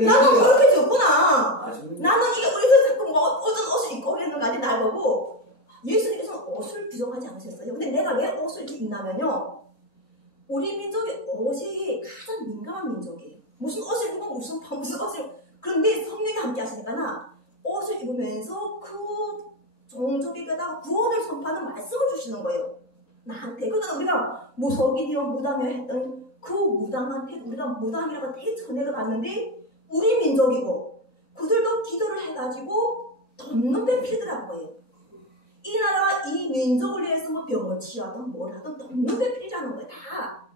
나도 거룩해졌구나. 맞습니다. 나는 이게 어디서 자꾸 뭐 어떤 옷을 입고 그랬는 거 아니 날 보고 예수님께서는 옷을 부정하지 않으셨어요. 근데 내가 왜 옷을 입냐면요. 우리 민족이 옷이 가장 민감한 민족이에요. 무슨 옷을 입으면 무슨 옷을 그런데 성령이 함께 하시니까 옷을 입으면서 그 종족에다가 구원을 선포하는 말씀을 주시는 거예요. 나한테. 그러니까 우리가 무속이며 무당이며 했던 그 무당한테 우리가 무당이라고 되게 전해가 갔는데 우리 민족이고 그들도 기도를 해가지고 덮는 베풀더라고요. 이 나라 이 민족을 위해서 뭐 병을 치유하든 뭘 하든 덮는 베풀이라는 거예요. 다.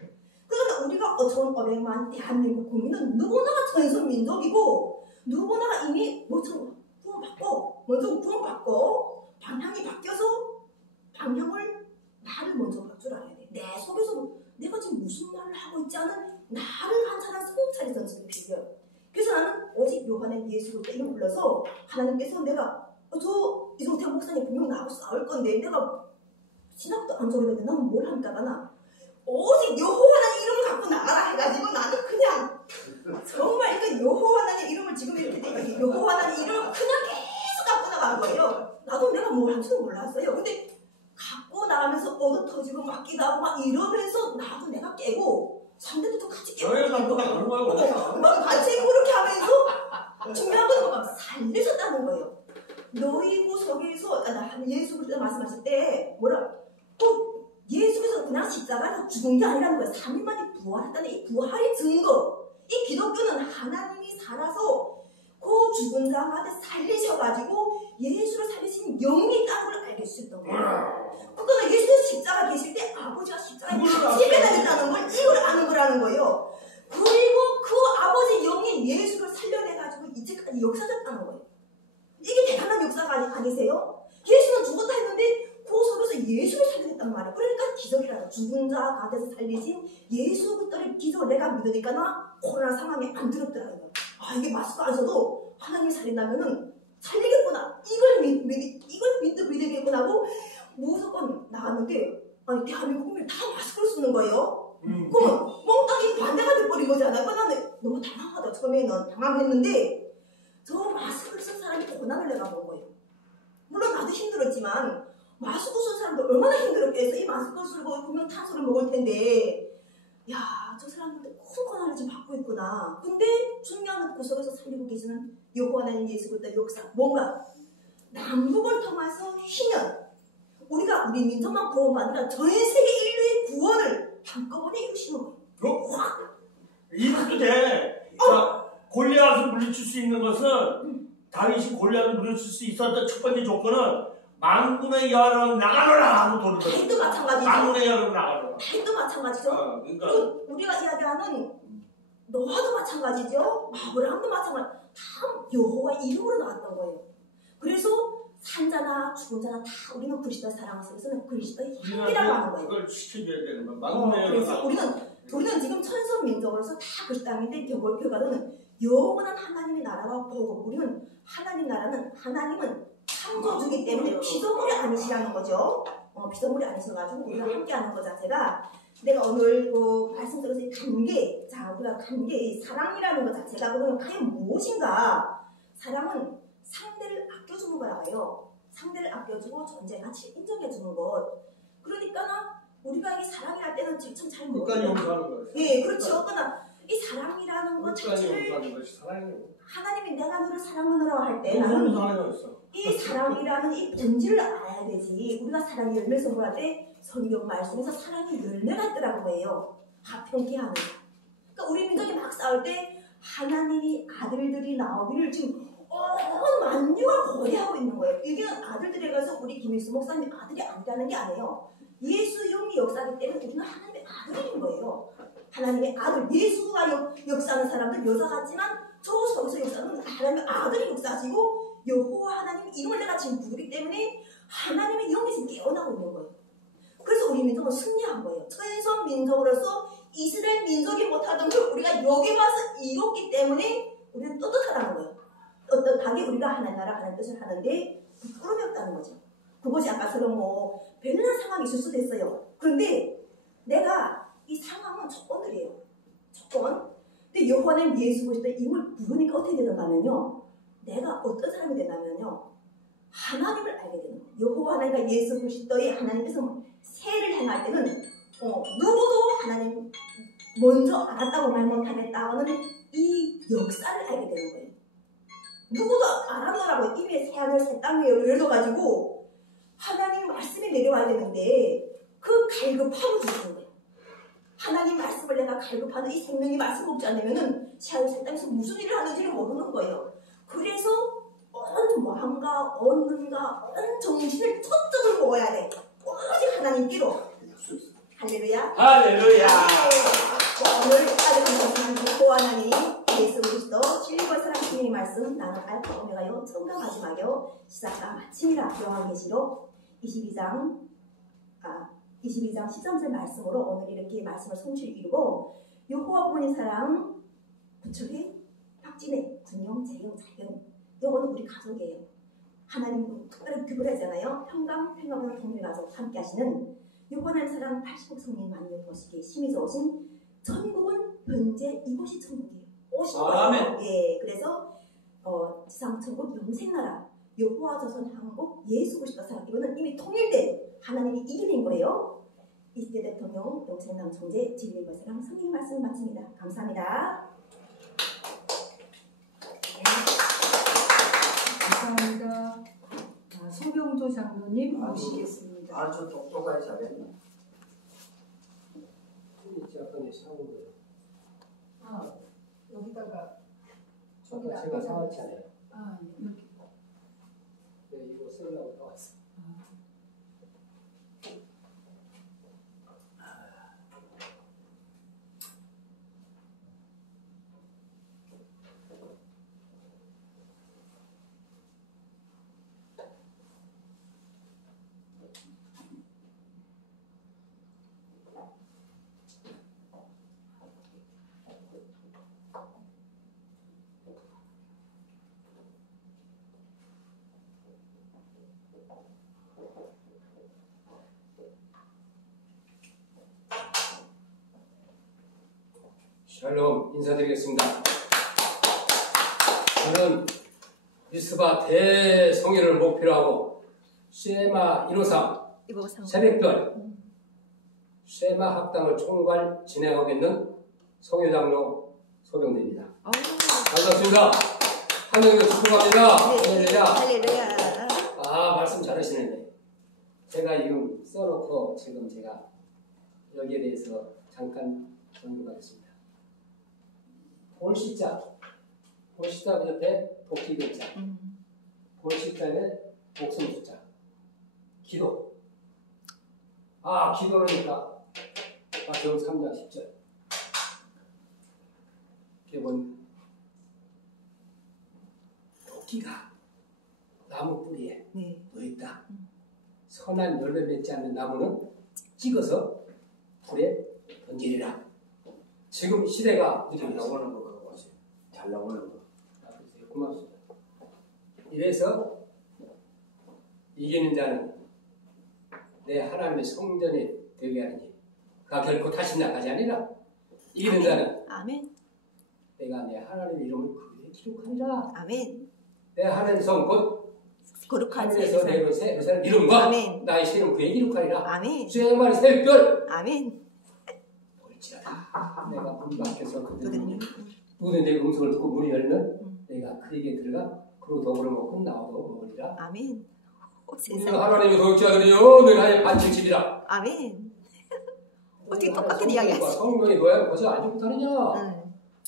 그러니까 우리가 1500만 대한민국 국민은 누구나가 전선민족이고 누구나가 이미 먼저 구원받고 방향이 바뀌어서 방향을 나를 먼저 갈 줄 알아야 돼. 내 속에서 내가 지금 무슨 말을 하고 있지 않은 나를 관찰한 성찰이 전체가 필요해요. 그래서 나는 오직 요한의 예수 그리스도 이름 불러서 하나님께서 내가 저 이종태 목사님 분명 나하고 싸울 건데 내가 신학도 안 졸업했는데 나는 뭘 할까나 오직 여호와라는 이름을 갖고 나가라 해가지고 나는 그냥 정말 이거 여호와라는 이름을 지금 이렇게 여호와라는 이름을 그냥 계속 갖고 나가는 거예요. 나도 내가 뭘 할 줄은 몰랐어요. 근데 갖고 나가면서 얻어 터지고 맞기도 하고 막 이러면서 나도 내가 깨고 상대도 같이 깨고 하는 거예요. 막 같이 그렇게 하면서 중요한 건 막 살리셨다는 거예요. 너희 구속에서 예수 그리스도 말씀하실 때 뭐라 예수께서 그냥 십자가에서 죽은 게 아니라는 거예요. 3일 만에 부활했다는 이 부활의 증거. 이 기독교는 하나님이 살아서 그 죽은 자 가운데 살리셔가지고 예수를 살리신 영이 있다는 걸 알게 해주셨던 거예요. 그거는 예수께서 십자가 계실 때 아버지가 십자가에 같이 매달렸다는 걸 이걸 아는 거라는 거예요. 그리고 그 아버지 영이 예수를 살려내가지고 이제까지 역사졌다는 거예요. 이게 대단한 역사가 아니세요? 예수는 죽었다 했는데 그 속에서 예수를 살려냈단 말이에요. 그러니까 기적이라는 죽은 자 가운데서 살리신 예수 그리스도의 기적을 내가 믿으니까 나 코로나 상황에 안 들었더라고요. 아 이게 마스크 안 써도 하나님이 살린다면은 살리겠구나. 이걸 믿겠구나 하고 무조건 나갔는데 아니 대한민국 국민이 다 마스크를 쓰는 거예요. 그러면 멍땅이 반대가 돼버린 거잖아요. 나는 너무 당황하다. 처음에는 당황했는데 저 마스크를 쓴 사람이 고난을 내가 본 거예요. 물론 나도 힘들었지만 마스크 쓴 사람도 얼마나 힘들었겠어. 이 마스크 쓰고 분명 탄소를 먹을 텐데 야 저 사람들도 큰 고난을 지금 받고 있구나. 근데 중요한 구석에서 살리고 계시는 여호와 하나님 예수 그리스도의 역사 뭔가 남북을 통해서 휘면 우리가 우리 민족만 구원받으라 전 세계 인류의 구원을 한꺼번에 이루시는 거예요. 확! 이것도 돼. 골리앗을 물리칠 수 있는 것은 다윗이 골리앗을 물리칠 수 있었던 첫 번째 조건은 만군의 여름 나가노라 하고 도는 거예요. 다윗도 마찬가지죠. 만군의 여름 나가노라. 다윗도 마찬가지죠. 그러니까 그리고 우리가 이야기하는 노아도 마찬가지죠. 아브라함도 마찬가지. 다 여호와 이름으로 나왔던 거예요. 그래서 산자나 죽은 자나 다 우리는 그리스도의 사랑 속에서는 그리스도의 향기라고 하는 거예요. 그걸 시켜줘야 되는 거야. 만군의 여름 그래서 우리는 지금 천선 민족으로서 다 그리스도인데 결과로는 영원한 하나님의 나라와 보고 우리는 하나님 나라는 하나님은 창조주기 때문에 피조물이 아니시라는 거죠. 피조물이 아니셔가지고 우리가 함께하는 것 자체가 내가 오늘 그 말씀 속에서 관계, 자 우리가 관계, 사랑이라는 것 자체가 그러면 과연 무엇인가? 사랑은 상대를 아껴주는 거라고요. 상대를 아껴주고 존재 가치 인정해주는 것. 그러니까 우리가 이 사랑이랄 때는 참 잘 끝까지 모르겠어요. 용서하는 거예요. 예, 그렇죠. 그러나 이 사랑이라는 것 끝까지 자체를 용서하는 것이 사랑이에요. 하나님이 내가 너를 사랑하노라 할 때 너무 나는 용서하는 거였어. 이 사랑이라는 이 본질을 알아야 되지. 우리가 사랑의 열매 선포할 때 성경 말씀에서 사랑의 열매가 있더라고 해요. 화평케 하는. 그러니까 우리 민족이 막 싸울 때 하나님이 아들들이 나오기를 지금 온 만유가 거래하고 있는 거예요. 이게 아들들에 가서 우리 김일수 목사님 아들이 아니라는 게 아니에요. 예수 영이 역사하기 때문에 우리는 하나님의 아들인 거예요. 하나님의 아들, 예수가 역사하는 사람들 여자 같지만 저 속에서 역사하는 하나님의 아들이 역사하시고 여호와 하나님 이름을 내가 지금 부르기 때문에 하나님의 영이 지금 깨어나고 있는 거예요. 그래서 우리 민족은 승리한 거예요. 천선 민족으로서 이스라엘 민족이 못하던 걸 우리가 여기 와서 이뤘기 때문에 우리는 떳떳하다는 거예요. 떳떳하게 우리가 하나님 나라 하나님 뜻을 하는데 부끄러움이 없다는 거죠. 그것이 아까처럼 뭐 별난 상황이 있을 수도 있어요. 그런데 내가 이 상황은 조건들이에요. 근데 여호와는 예수 그리스도 이름을 부르니까 어떻게 되는가 하면요. 내가 어떤 사람이 되냐면요. 하나님을 알게 되는 거예요. 여호와 하나님과 예수 그리스도의 하나님께서 세를 행할 때는 누구도 하나님 먼저 알았다고 말 못하겠다는 이 역사를 알게 되는 거예요. 누구도 안 하더라고요. 이미 새하늘 새 땅 위에 열려가지고 하나님 말씀이 내려와야 되는데 그 갈급함을 주시는 거예요. 하나님 말씀을 내가 갈급하는 이 생명의 말씀 먹지 않으면은 새하늘 새 땅에서 무슨 일을 하는지를 모르는 거예요. 그래서 온 마음과 온 눈과 온 정신을 초점을 먹어야 돼. 오직 하나님께로. 할렐루야. 할렐루야. 오늘 아들 여호와 하나님 예수 그리스도 진리와 사랑 주님의 말씀 나는 알파 오메가요 처음과 마지막이요 시작과 마침이라. 요한계시록 22장 13절 말씀으로 오늘 이렇게 말씀을 성취를 이루고 여호와 부모님 사랑 부처의 박진혜 준영 재영 자경 요거는 우리 가족이에요. 하나님 특별히 규별하잖아요. 평강과 통일을 가지고 함께 하시는 요번한 사랑 80억 성민 만년 도시기에 심히 좋으신 천국은 현재 이곳이 천국이에요. 오신 거예요. 예, 그래서 지상천국 영생나라 여호와 조선 한국 예수 그리스도 사랑 이거는 이미 통일된 하나님이 이기는 거예요. 이때 대통령 영생남 총재 진리와 사랑 성령의 말씀을 마칩니다. 감사합니다. 감사합니다. 소병도 장로님 모시겠습니다. 아주 똑똑하게 잘했네. 여기다가 제가 사왔잖아요. 여기. 네, 이거 쓰려고 나왔어요. 샬롬 인사드리겠습니다. 저는 미스바 대성회를 목표로 하고 쉐마 153 새벽별 쉐마 학당을 총괄 진행하고 있는 성회장로 소병대입니다. 반갑습니다. 하나님께 축복합니다. 할렐루야. 말씀 잘하시네. 제가 이름 써놓고 지금 제가 여기에 대해서 잠깐 언급하겠습니다. 볼시자 옆에 도끼 글자, 볼시자에 목숨 숫자, 기도. 기도라니까 마태복음 3장 10절. 기본 도끼가 나무 뿌리에 놓여있다. 선한 열매 맺지 않는 나무는 찍어서 불에 던지리라. 지금 시대가 잘 나오는 거 갖고 왔어요. 잘 나오는 거. 고맙습니다. 이래서 이기는 자는 내 하나님의 성전이 되게 하느니 그가 결코 다시 나가지 아니라. 이기는 자는 내가 내 하나님의 이름을 그에 기록하리라. 내 하나님의 성 곧 하늘에서 내려오신 그 이름과 나의 이름 그에 기록하리라. 주의 말이 새벽별 볼지라다. 내가 문 밖에서 그들은 누구든 내 음성을 듣고 문이 열면 내가 그에게 들어가 그로 더불어 먹고 나와도 먹으리라. 우리가 하나님의 도역자들이여 늘 하나님의 반칠집이라. 어떻게 똑같은 이야기하지? 성령의 노예가 벌써 알지 못하느냐.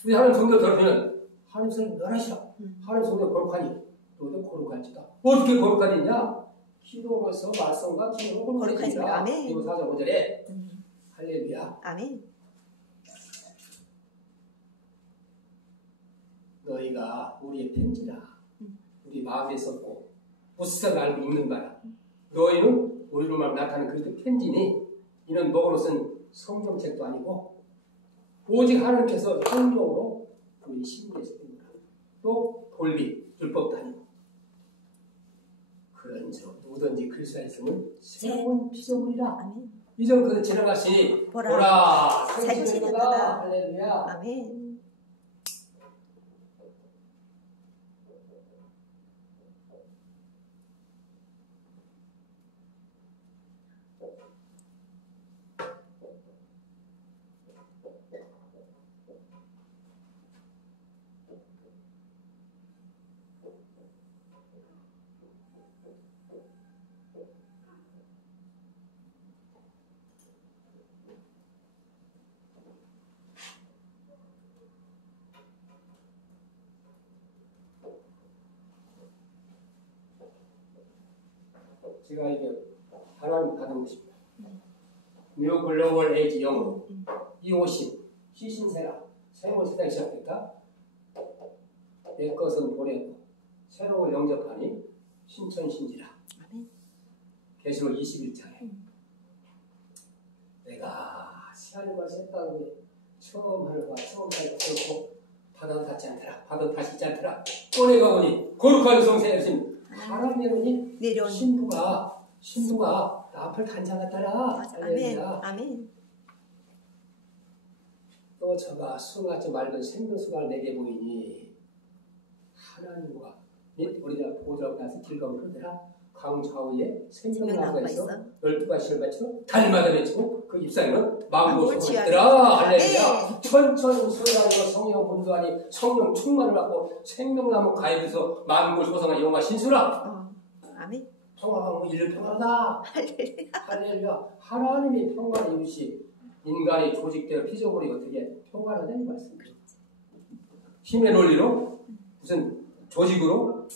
우리 하나님 성경 더럽히면 하나님 성령 멸하시라. 하나님 성령 거룩하니 너도 거룩할지다. 어떻게 거룩하니 있냐? 기도하면서 말씀과 기도로 거룩하니라. 이거 4장 5절에 할렐루야. 너희가 우리의 편지라. 우리 마음에 썼고 무엇을 알고 읽는 바라. 너희는 우리로만 나타나는 그리스도 편지니 이는 먹으로 쓴 성경책도 아니고 오직 하나님께서 성령으로 우리 신부에서 뜬다. 또 돌비 율법도 아니고 그런즉 누구든지 그리스도 안에서는 새로운 피조물이라. 이전 그는 지나가시니 보라 새 것이 되었다. 할렐루야. 제가 이게 하나님 받은 것입니다. 뉴 글로벌 에이지 영어 이 오신 시신세라 새로운 세상이 시작됐다. 내 것은 보내고 새로운 영접하니 신천신지라. 계시록 21장에 내가 하나님과 했다는 게 처음 하늘과 처음 하늘 그렇고 바다도 닿지 않더라. 바다도 닿지 않더라. 꺼내가 보니 거룩한 성세에 있으면 하나님의 내려온 신부가 앞을 단장했더라. 아멘. 아멘. 또 저가 수같이 맑은 생명수가 내게 보이니 하나님과 및 우리가 보좌 가서 길가면 흐르더라. 강 좌우에 생명나무가 있어 12가지를 바치고 달마다 맺히고 그 잎사귀는 망고를 있더라. 할렐루야. 천천소리하고 성령 분수하니 성령 충만을 받고 생명나무 가입해서 망고를 소성한 영화 신수라. 아멘. 평화가 이를 평화다. 할렐루야. 하나님이 평화를 이루시 인간이 조직되어 피조물이 어떻게 평화를 하는 말씀입니다. 힘의 논리로 무슨 조직으로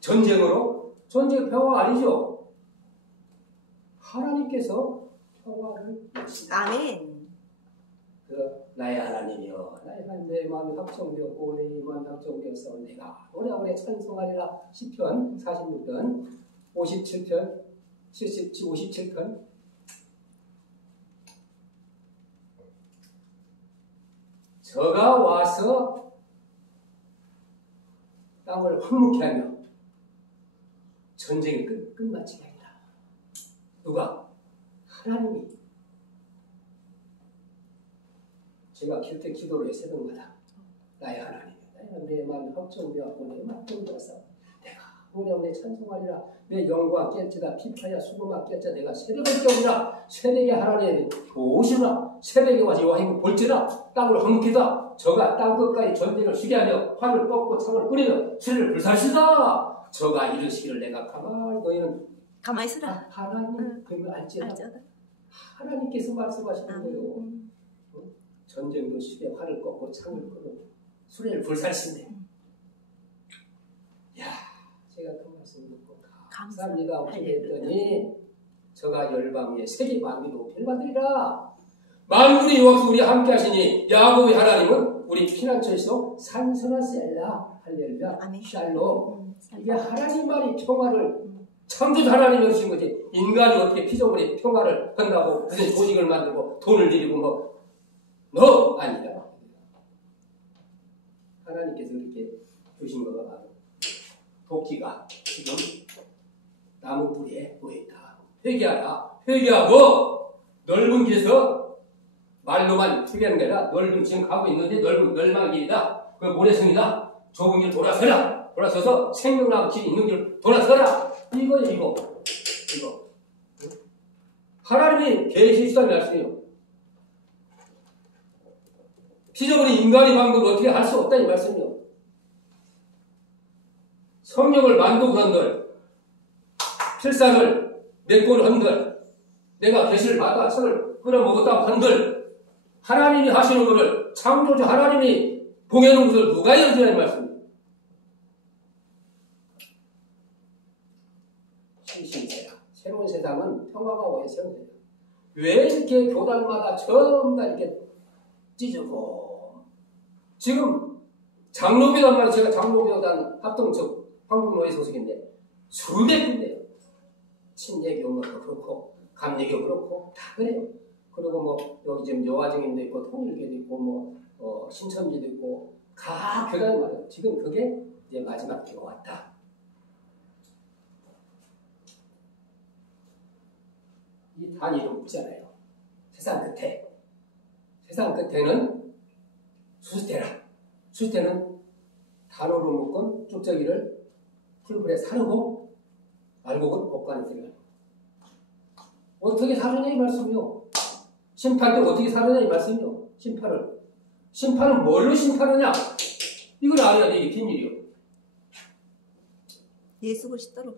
전쟁으로 전쟁 평화가 아니죠. 하나님께서 평화를 아멘. 나의 하나님이여 나의 하나님 내 마음이 확정되었고 내 마음이 확정되었어 내가 오래오래 찬송하리라. 시편 46편 57편 57편 저가 와서 땅을 황무케 하며 전쟁을 끝마치게 하리라. 누가? 하나님이. 제가 그때 기도를 해 새벽마다 나의 하나님 내 마음이 확정되었고 내 마음이 확정되었어 내가 오래오래 찬송하리라. 내 영광 깰지다 피파야 수고가 깰지다. 내가 새벽을 깨우리라. 새벽에 하나님 오시라. 새벽에 와서 여호와를 볼지라. 땅을 황무키다. 저가 땅 끝까지 전쟁을 쉬게 하며 활을 뻗고 창을 끓이며 수레를 불살시다. 저가 이르시기를 내가 가만히 너희는 가만히 있으라. 하나님 그걸 알지라. 하나님께서 말씀하시는 거예요. 전쟁도 쉬게 활을 꺾고 창을 끄고 수레를 불살신대. 야, 제가 그 말씀을 듣고 감사합니다. 어떻게 했더니 저가 열방 위에 세계 만민도 별받으리라. 만군의 여호와께서 우리 함께 하시니 야곱의 하나님은 우리 피난처에서 산선한 셀라. 할렐루야. 샬롬. 이게 하나님만이 평화를 창조주 하나님이 주신 거지. 인간이 어떻게 피조물이 평화를 한다고 무슨 조직을 만들고 돈을 들이고 너 아니다. 하나님께서 이렇게 주신 거가 바로 도끼가 지금 나무 뿌리에 놓여있다. 회개하라. 회개하고 넓은 길에서 말로만 회개하는 게 아니라 넓은 지금 가고 있는데 넓은 멸망의 길이다. 그 모래성이다. 좁은 길 돌아서라. 돌아서서 생명나무 길이 있는 길 돌아서라. 이거예요. 이거. 하나님이 계시주신 말씀이에요. 피조물이 인간의 방법을 어떻게 할 수 없다 이 말씀이요. 성령을 만두고 한들, 필상을 메꾸는 한들, 내가 계시를 받아 철을 끌어먹었다고 한들, 하나님이 하시는 것을 창조주 하나님이 봉해놓은 것을 누가 열어주냐는 말씀입니다. 신신세라. 새로운 세상은 평화가 오해 새로운 세상. 왜 이렇게 교단마다 전부 다 이렇게 찢어고 지금 장로교단 말이에요. 제가 장로교단 합동적 황금노예 소속인데 수백 군데요. 친예교 것도 그렇고 감리교 그렇고 다 그래요. 그리고 뭐 여기 지금 여화정님도 있고 통일교도 있고 뭐 신천지도 있고 각 교단이 말이에요. 지금 그게 이제 마지막 때가 왔다. 이 단위로 묻잖아요. 세상 끝에는 수수태라. 수수태는 단어로 묶은 쪽저기를 풀불에 사르고 알곡은 법관에 들어가요. 어떻게 사르냐 이 말씀이요. 심판 때 어떻게 사르냐 이 말씀이요. 심판은 뭘로 심판하냐 이걸 알아야 돼. 이게 비밀이요. 예수 그리스도로.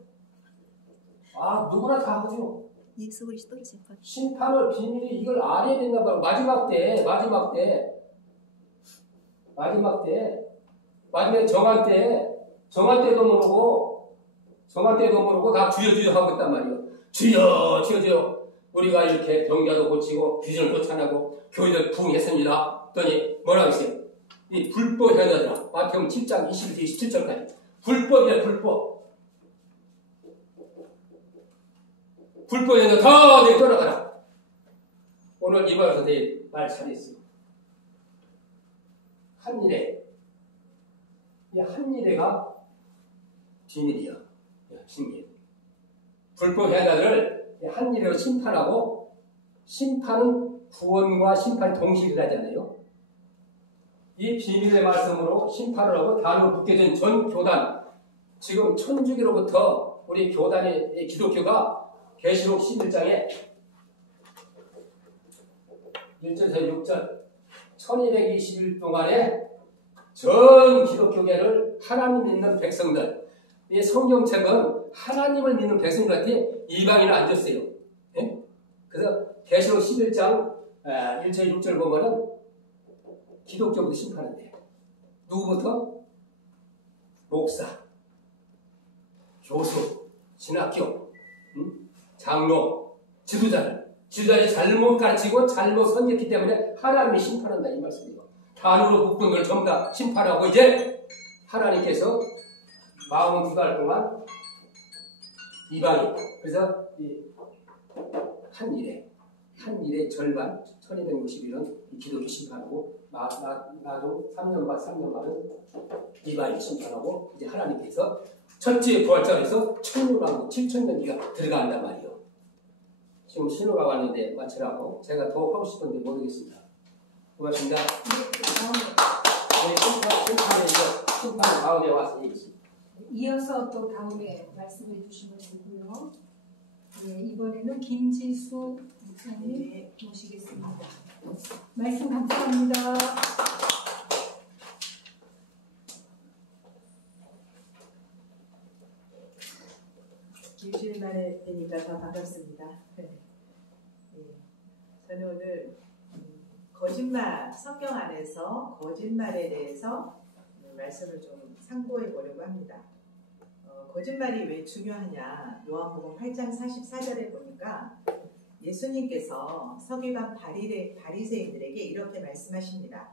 누구나 다 하죠. 예수 그리스도로 심판. 심판을 비밀이 이걸 알아야 된단 말이에요. 마지막 정한 때도 모르고 성할 때도 모르고 다 주여 주여 하고 있단 말이에요. 주여 주여 주여. 우리가 이렇게 병자도 고치고 귀신을 쫓아내고 교회들 부흥했습니다. 했더니 뭐라고 했어요? 이 불법 행위들아. 마태복음 7장 21절 27절까지. 불법이야 불법. 불법 행위 다 내가 떠나가라. 오늘 이발 선생님 말 잘했어요. 한일에 이 한일에가 비밀이야. 비밀. 불법 행위들을 한일에로 심판하고 심판은 구원과 심판이 동시이라잖아요. 이 비밀의 말씀으로 심판을 하고 단으로 묶여진 전 교단 지금 천주교로부터 우리 교단의 기독교가 계시록 11장에 1절에서 6절 1220일 동안에 전 기독교계를 하나님 믿는 백성들 이 성경책은 하나님을 믿는 백성들한테 이방인을 안 줬어요. 예? 그래서 계시록 11장 1절 6절 보면은 기독교부터 심판한대. 누구부터? 목사, 교수, 신학교, 장로, 지도자를 잘못 가르치고 잘못 선택했기 때문에 하나님이 심판한다 이 말씀이에요. 단으로 묶은 걸 전부 다 심판하고 이제 하나님께서 42달 동안 이방인 그래서 이 한일의 절반 1260일은 기독교 심판하고 나도 3년 반은 이방인 심판하고 이제 하나님께서 첫째 부활절에서 1000년하고 7000년기가 들어간단 말이에요. 지금 신호가 왔는데 마치라고 제가 더 하고 싶은데 모르겠습니다. 고맙습니다. 심판 가운데 와서 얘기했습니다. 이어서 또 다음에 말씀해 주시면 되고요. 네, 이번에는 김지수 목사님 모시겠습니다. 말씀 감사합니다. 일주일 만에 뵈니까 더 반갑습니다. 저는 오늘 거짓말, 성경 안에서 거짓말에 대해서 말씀을 좀 상고해 보려고 합니다. 거짓말이 왜 중요하냐? 요한복음 8장 44절에 보니까 예수님께서 서기관 바리새인들에게 이렇게 말씀하십니다.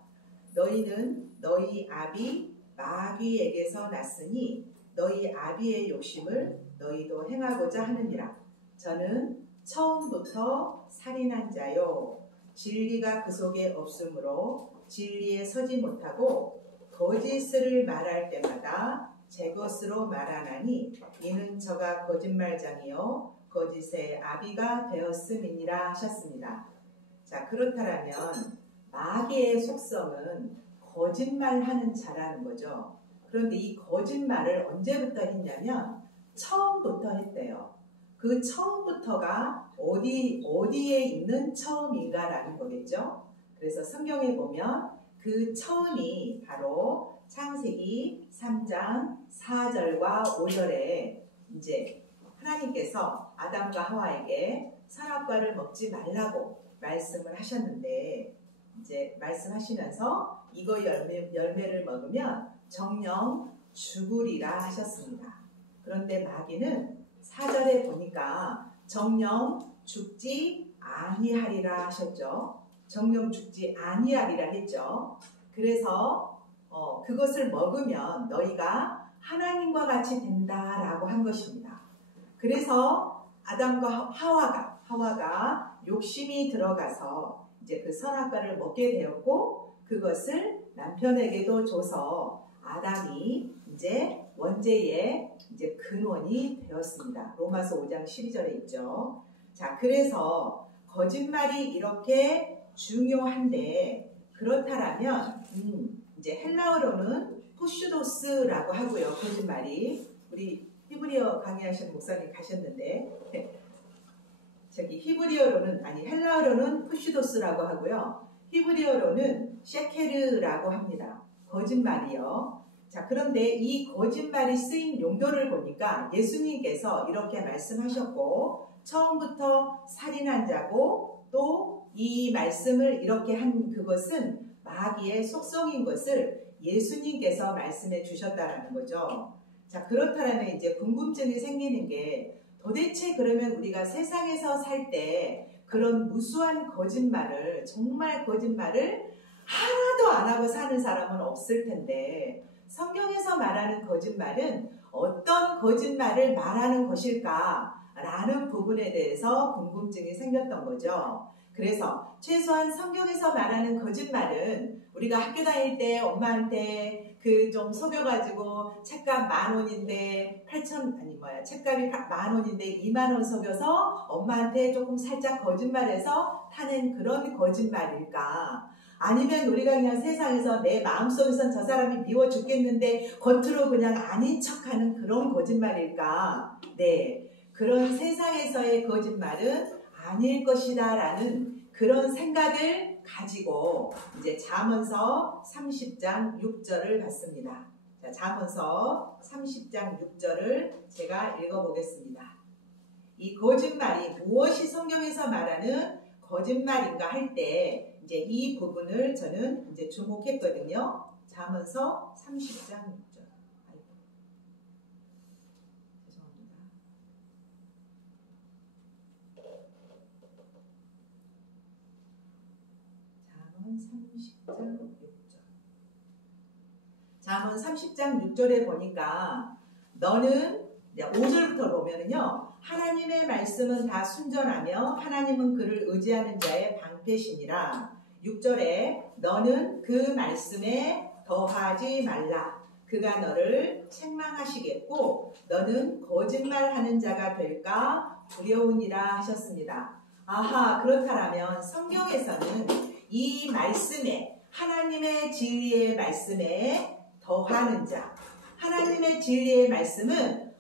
너희는 너희 아비 마귀에게서 났으니 너희 아비의 욕심을 너희도 행하고자 하느니라. 저는 처음부터 살인한 자요 진리가 그 속에 없으므로 진리에 서지 못하고 거짓을 말할 때마다 제 것으로 말하나니 이는 저가 거짓말장이요 거짓의 아비가 되었음이니라 하셨습니다. 자, 그렇다면 마귀의 속성은 거짓말하는 자라는 거죠. 그런데 이 거짓말을 언제부터 했냐면 처음부터 했대요. 그 처음부터가 어디에 있는 처음인가라는 거겠죠. 그래서 성경에 보면 그 처음이 바로 창세기 3장 4절과 5절에 이제 하나님께서 아담과 하와에게 선악과를 먹지 말라고 말씀을 하셨는데 이제 말씀하시면서 이거 열매를 먹으면 정령 죽으리라 하셨습니다. 그런데 마귀는 4절에 보니까 정령 죽지 아니하리라 하셨죠. 정령 죽지 아니하리라 했죠. 그래서 그것을 먹으면 너희가 하나님과 같이 된다라고 한 것입니다. 그래서 아담과 하와가 욕심이 들어가서 이제 그 선악과를 먹게 되었고 그것을 남편에게도 줘서 아담이 이제 원죄의 이제 근원이 되었습니다. 로마서 5장 12절에 있죠. 자, 그래서 거짓말이 이렇게 중요한데 그렇다라면 이제 헬라어로는 푸슈도스라고 하고요. 거짓말이 우리 히브리어 강의하시는 목사님 가셨는데 저기 헬라어로는 푸슈도스라고 하고요. 히브리어로는 셰케르라고 합니다. 거짓말이요. 자, 그런데 이 거짓말이 쓰인 용도를 보니까 예수님께서 이렇게 말씀하셨고 처음부터 살인한 자고 또 이 말씀을 이렇게 한 그것은 마귀의 속성인 것을 예수님께서 말씀해 주셨다라는 거죠. 자, 그렇다면 이제 궁금증이 생기는 게 도대체 그러면 우리가 세상에서 살 때 그런 무수한 거짓말을, 정말 거짓말을 하나도 안 하고 사는 사람은 없을 텐데 성경에서 말하는 거짓말은 어떤 거짓말을 말하는 것일까라는 부분에 대해서 궁금증이 생겼던 거죠. 그래서 최소한 성경에서 말하는 거짓말은 우리가 학교 다닐 때 엄마한테 그 좀 속여가지고 책값 10,000원인데 책값이 10,000원인데 20,000원 속여서 엄마한테 조금 살짝 거짓말해서 타는 그런 거짓말일까? 아니면 우리가 그냥 세상에서 내 마음속에선 저 사람이 미워 죽겠는데 겉으로 그냥 아닌 척하는 그런 거짓말일까? 네, 그런 세상에서의 거짓말은 아닐 것이다 라는 그런 생각을 가지고 이제 잠언서 30장 6절을 봤습니다. 자, 잠언서 30장 6절을 제가 읽어보겠습니다. 이 거짓말이 무엇이 성경에서 말하는 거짓말인가 할 때 이제 이 부분을 저는 이제 주목했거든요. 잠언서 30장 6절. 죄송합니다. 잠언 30장 6절에 보니까 너는 5절부터 보면은요. 하나님의 말씀은 다 순전하며 하나님은 그를 의지하는 자의 방패시니라. 6절에 너는 그 말씀에 더하지 말라. 그가 너를 책망하시겠고 너는 거짓말하는 자가 될까 두려우니라 하셨습니다. 아하, 그렇다면 성경에서는 이 말씀에, 하나님의 진리의 말씀에 더하는 자, 하나님의 진리의 말씀은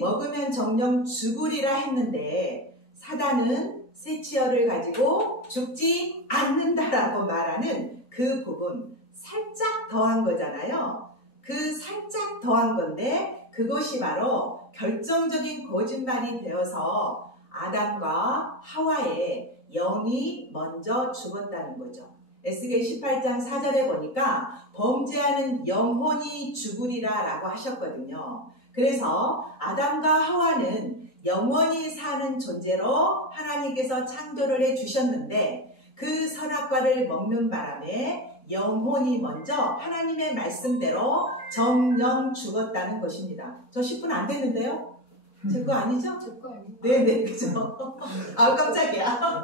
먹으면 정녕 죽으리라 했는데 사단은 세치어를 가지고 죽지 않는다라고 말하는 그 부분 살짝 더한 거잖아요. 그 살짝 더한 건데 그것이 바로 결정적인 거짓말이 되어서 아담과 하와의 영이 먼저 죽었다는 거죠. 에스겔 18장 4절에 보니까 범죄하는 영혼이 죽으리라 라고 하셨거든요. 그래서 아담과 하와는 영원히 사는 존재로 하나님께서 창조를 해주셨는데 그 선악과를 먹는 바람에 영혼이 먼저 하나님의 말씀대로 정령 죽었다는 것입니다. 저 10분 안 됐는데요? 제 거 아니죠? 제 거 아니에요? 네네, 그죠? 아, 깜짝이야.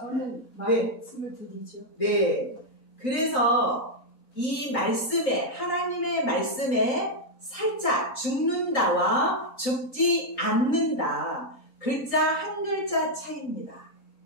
저는 말씀을 드리죠. 네. 그래서 이 말씀에, 하나님의 말씀에 살짝 죽는다와 죽지 않는다. 글자 한 글자 차이입니다.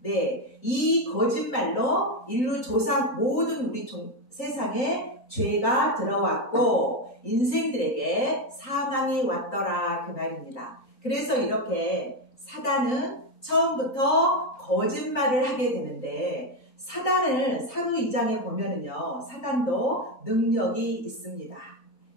네. 이 거짓말로 인류 조상 모든 우리 세상에 죄가 들어왔고 인생들에게 사망이 왔더라 그 말입니다. 그래서 이렇게 사단은 처음부터 거짓말을 하게 되는데 사단을 사도 2장에 보면은요 사단도 능력이 있습니다.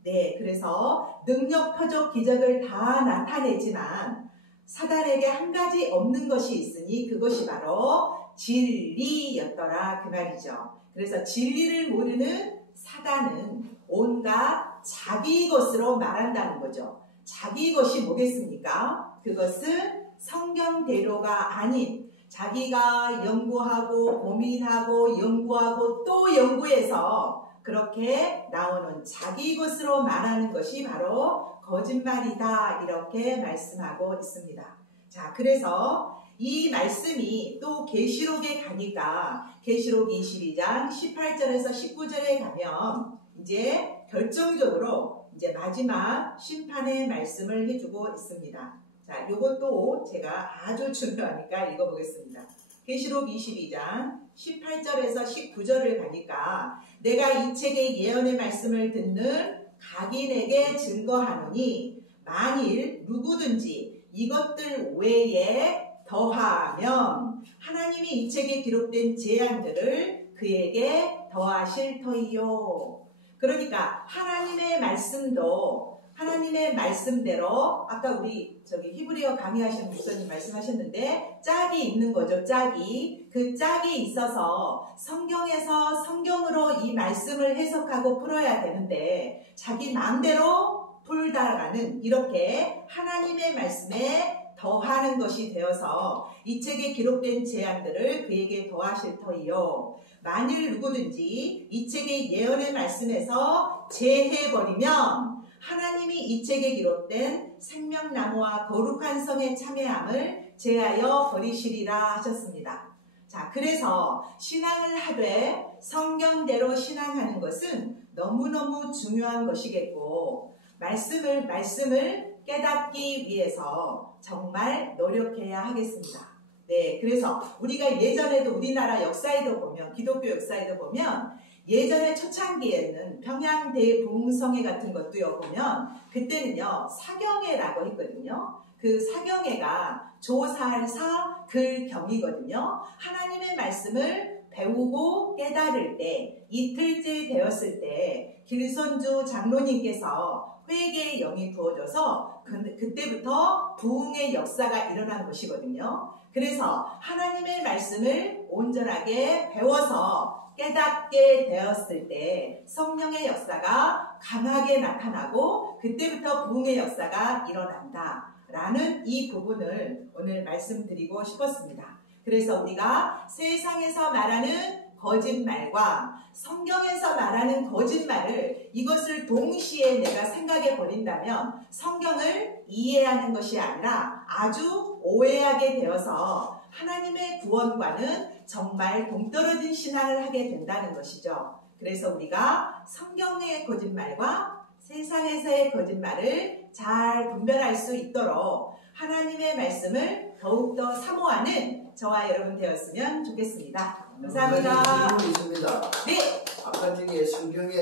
네, 그래서 능력, 표적, 기적을 다 나타내지만 사단에게 한 가지 없는 것이 있으니 그것이 바로 진리였더라 그 말이죠. 그래서 진리를 모르는 사단은 온갖 자기 것으로 말한다는 거죠. 자기 것이 뭐겠습니까? 그것은 성경대로가 아닌 자기가 연구하고 고민하고 연구하고 또 연구해서 그렇게 나오는 자기 것으로 말하는 것이 바로 거짓말이다 이렇게 말씀하고 있습니다. 자, 그래서 이 말씀이 또 계시록에 가니까 계시록 22장 18절에서 19절에 가면 이제 결정적으로 이제 마지막 심판의 말씀을 해주고 있습니다. 자, 이것도 제가 아주 중요하니까 읽어보겠습니다. 계시록 22장 18절에서 19절을 가니까 내가 이 책의 예언의 말씀을 듣는 각인에게 증거하노니 만일 누구든지 이것들 외에 더하면 하나님이 이 책에 기록된 재앙들을 그에게 더하실 터이요. 그러니까 하나님의 말씀도 하나님의 말씀대로 아까 우리 히브리어 강의하시는 목사님 말씀하셨는데 짝이 있는 거죠. 짝이. 그 짝이 있어서 성경에서 성경으로 이 말씀을 해석하고 풀어야 되는데 자기 마음대로 풀다라는 이렇게 하나님의 말씀에 더하는 것이 되어서 이 책에 기록된 제안들을 그에게 더하실 터이요. 만일 누구든지 이 책의 예언의 말씀에서 제해버리면 하나님이 이 책에 기록된 생명나무와 거룩한 성의 참여함을 제하여 버리시리라 하셨습니다. 자, 그래서 신앙을 하되 성경대로 신앙하는 것은 너무너무 중요한 것이겠고 말씀을 깨닫기 위해서 정말 노력해야 하겠습니다. 네, 그래서 우리가 예전에도 우리나라 역사에도 보면 기독교 역사에도 보면 예전에 초창기에는 평양대부흥성회 같은 것도요 보면 그때는요 사경회라고 했거든요. 그 사경회가 조살사 글경이거든요. 하나님의 말씀을 배우고 깨달을 때 이틀째 되었을 때 길손주 장로님께서 회개의 영이 부어져서 그때부터 부흥의 역사가 일어난 것이거든요. 그래서 하나님의 말씀을 온전하게 배워서 깨닫게 되었을 때 성령의 역사가 강하게 나타나고 그때부터 부흥의 역사가 일어난다라는 이 부분을 오늘 말씀드리고 싶었습니다. 그래서 우리가 세상에서 말하는 거짓말과 성경에서 말하는 거짓말을 이것을 동시에 내가 생각해 버린다면 성경을 이해하는 것이 아니라 아주 오해하게 되어서 하나님의 구원과는 정말 동떨어진 신앙을 하게 된다는 것이죠. 그래서 우리가 성경의 거짓말과 세상에서의 거짓말을 잘 분별할 수 있도록 하나님의 말씀을 더욱더 사모하는 저와 여러분 되었으면 좋겠습니다. 감사합니다. 질문이 있습니다. 네. 아까 저기 성경에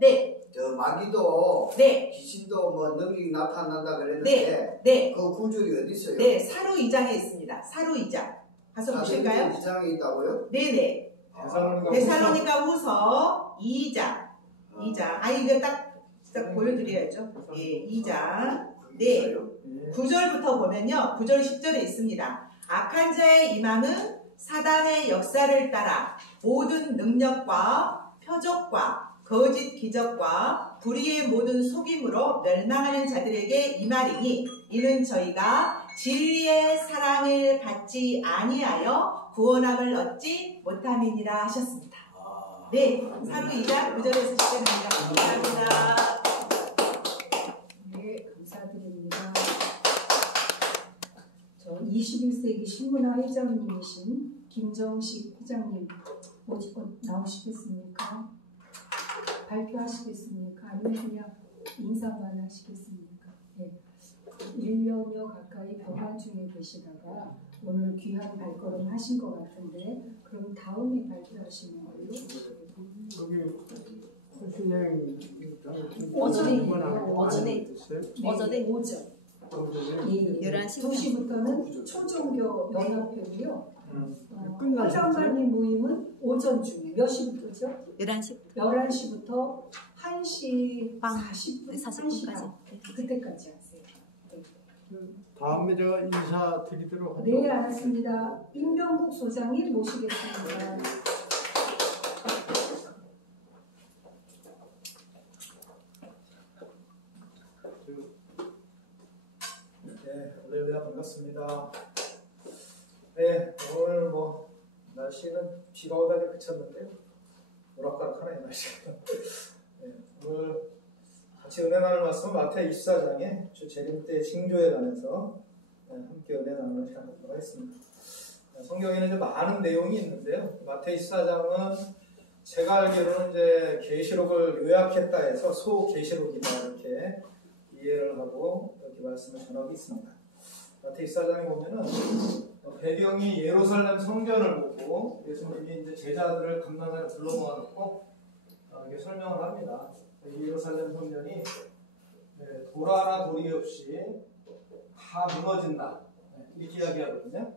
네. 저 마귀도 네. 귀신도 뭐 능력이 나타난다 그랬는데 네. 네. 그 구절이 어디 있어요? 네. 사루 2장에 있습니다. 사루 2장. 가서 보실까요? 2장에 있다고요? 네네. 데살로니가 후서 2장. 2장. 아, 이거 딱 보여드려야죠. 예, 2장. 네. 9절부터 보면요. 9절 10절에 있습니다. 악한 자의 임함은 사단의 역사를 따라 모든 능력과 표적과 거짓 기적과 불의의 모든 속임으로 멸망하는 자들에게 임하리니 이는 저희가 진리의 사랑을 받지 아니하여 구원함을 얻지 못함이니라 하셨습니다. 네, 사루 2장 9절에서 10절입니다. 감사합니다. 네, 감사드립니다. 저 21세기 신문화 회장님이신 김정식 회장님 나오시겠습니까? 발표하시겠습니까? 아니면 그냥 인사만 하시겠습니까? 네. 1년여 가까이 병환 중에 계시다가 오늘 귀한 발걸음 하신 것 같은데 그럼 다음에 발표하시는 걸로? 오전에 오전. 예, 11시 2시부터는 초종교 연합회고요. 화장관님 모임은 오전 중에 몇 시부터죠? 11시부터 1시 40분까지 그때까지 하세요. 다음에 제가 인사드리도록 하죠. 네, 알았습니다. 임병국 소장님 모시겠습니다. 네, 할렐루야 반갑습니다. 네, 오늘 뭐 날씨는 비가 오다가 그쳤는데요. 오락가락하네 날씨가. 네, 오늘 같이 은혜 나눌 말씀 마태복음 24장에 주 재림 때 징조에 관해서 함께 은혜 나누는 시간 갖도록 하겠습니다. 성경에는 이제 많은 내용이 있는데요. 마태복음 24장은 제가 알기로는 이제 계시록을 요약했다 해서 소계시록이다 이렇게 이해를 하고 이렇게 말씀을 전하고 있습니다. 마태복음 24장에 보면은 배경이 예루살렘 성전을 보고 예수님이 이제 제자들을 감난산에 불러 모아놓고 이렇게 설명을 합니다. 예루살렘 성전이 돌아나 돌이 없이 다 무너진다 이렇게 이야기하거든요.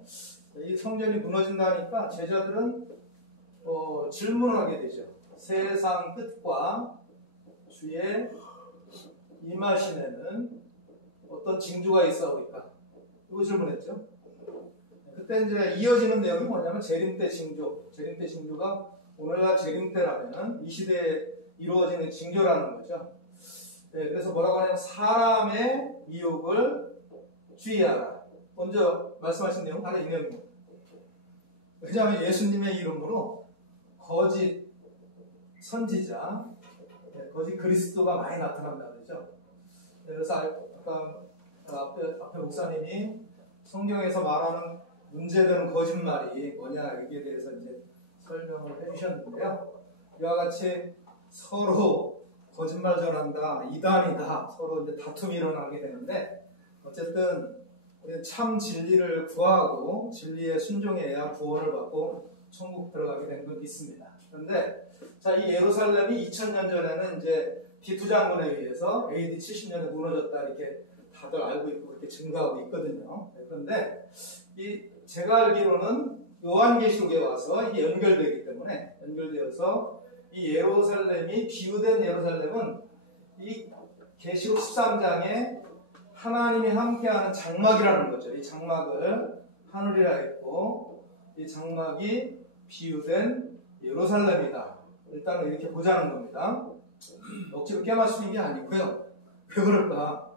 이 성전이 무너진다니까 제자들은 질문을 하게 되죠. 세상 끝과 주의 임하시내는 어떤 징조가 있사오리까? 이거 질문했죠. 그때 이제 이어지는 내용이 뭐냐면 재림 때 징조. 재림 때 징조가 오늘날 재림 때라면 이 시대에 이루어지는 징조라는 거죠. 그래서 뭐라고 하냐면 사람의 미혹을 주의하라. 먼저 말씀하신 내용 바로 이 내용입니다. 왜냐하면 예수님의 이름으로 거짓 선지자, 거짓 그리스도가 많이 나타난다 그러죠. 그래서 아까 앞에 목사님이 성경에서 말하는 문제되는 거짓말이 뭐냐 여기에 대해서 이제 설명을 해주셨는데요. 이와 같이 서로 거짓말 전한다, 이단이다, 서로 이제 다툼이 일어나게 되는데 어쨌든 참 진리를 구하고 진리에 순종해야 구원을 받고 천국 들어가게 된 건 믿습니다. 그런데 자, 이 예루살렘이 2000년 전에는 이제 디투 장군에 의해서 AD 70년에 무너졌다 이렇게 다들 알고 있고 이렇게 증가하고 있거든요. 그런데 제가 알기로는 요한계시록에 와서 이게 연결되기 때문에 연결되어서 이 예루살렘이 비유된 예루살렘은 이 계시록 13장에 하나님이 함께하는 장막이라는 거죠. 이 장막을 하늘이라 했고 이 장막이 비유된 예루살렘이다. 일단은 이렇게 보자는 겁니다. 억지로 깨맞추는 게 아니고요. 왜 그럴까?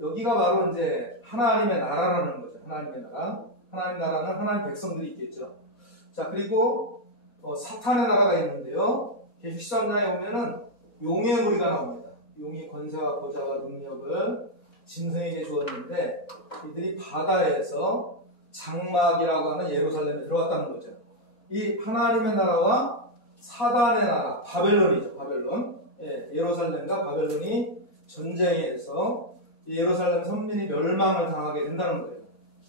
여기가 바로 이제 하나님의 나라라는 거죠. 하나님의 나라. 하나님의 나라는 하나님 백성들이 있겠죠. 자, 그리고 사탄의 나라가 있는데요. 계시록 13장에 보면은 용의 무리가 나옵니다. 용이 권세와 보좌와 능력을 짐승에게 주었는데 이들이 바다에서 장막이라고 하는 예루살렘에 들어왔다는 거죠. 이 하나님의 나라와 사단의 나라, 바벨론이죠. 바벨론. 예루살렘과 바벨론이 전쟁에서 예루살렘 선민이 멸망을 당하게 된다는 거예요.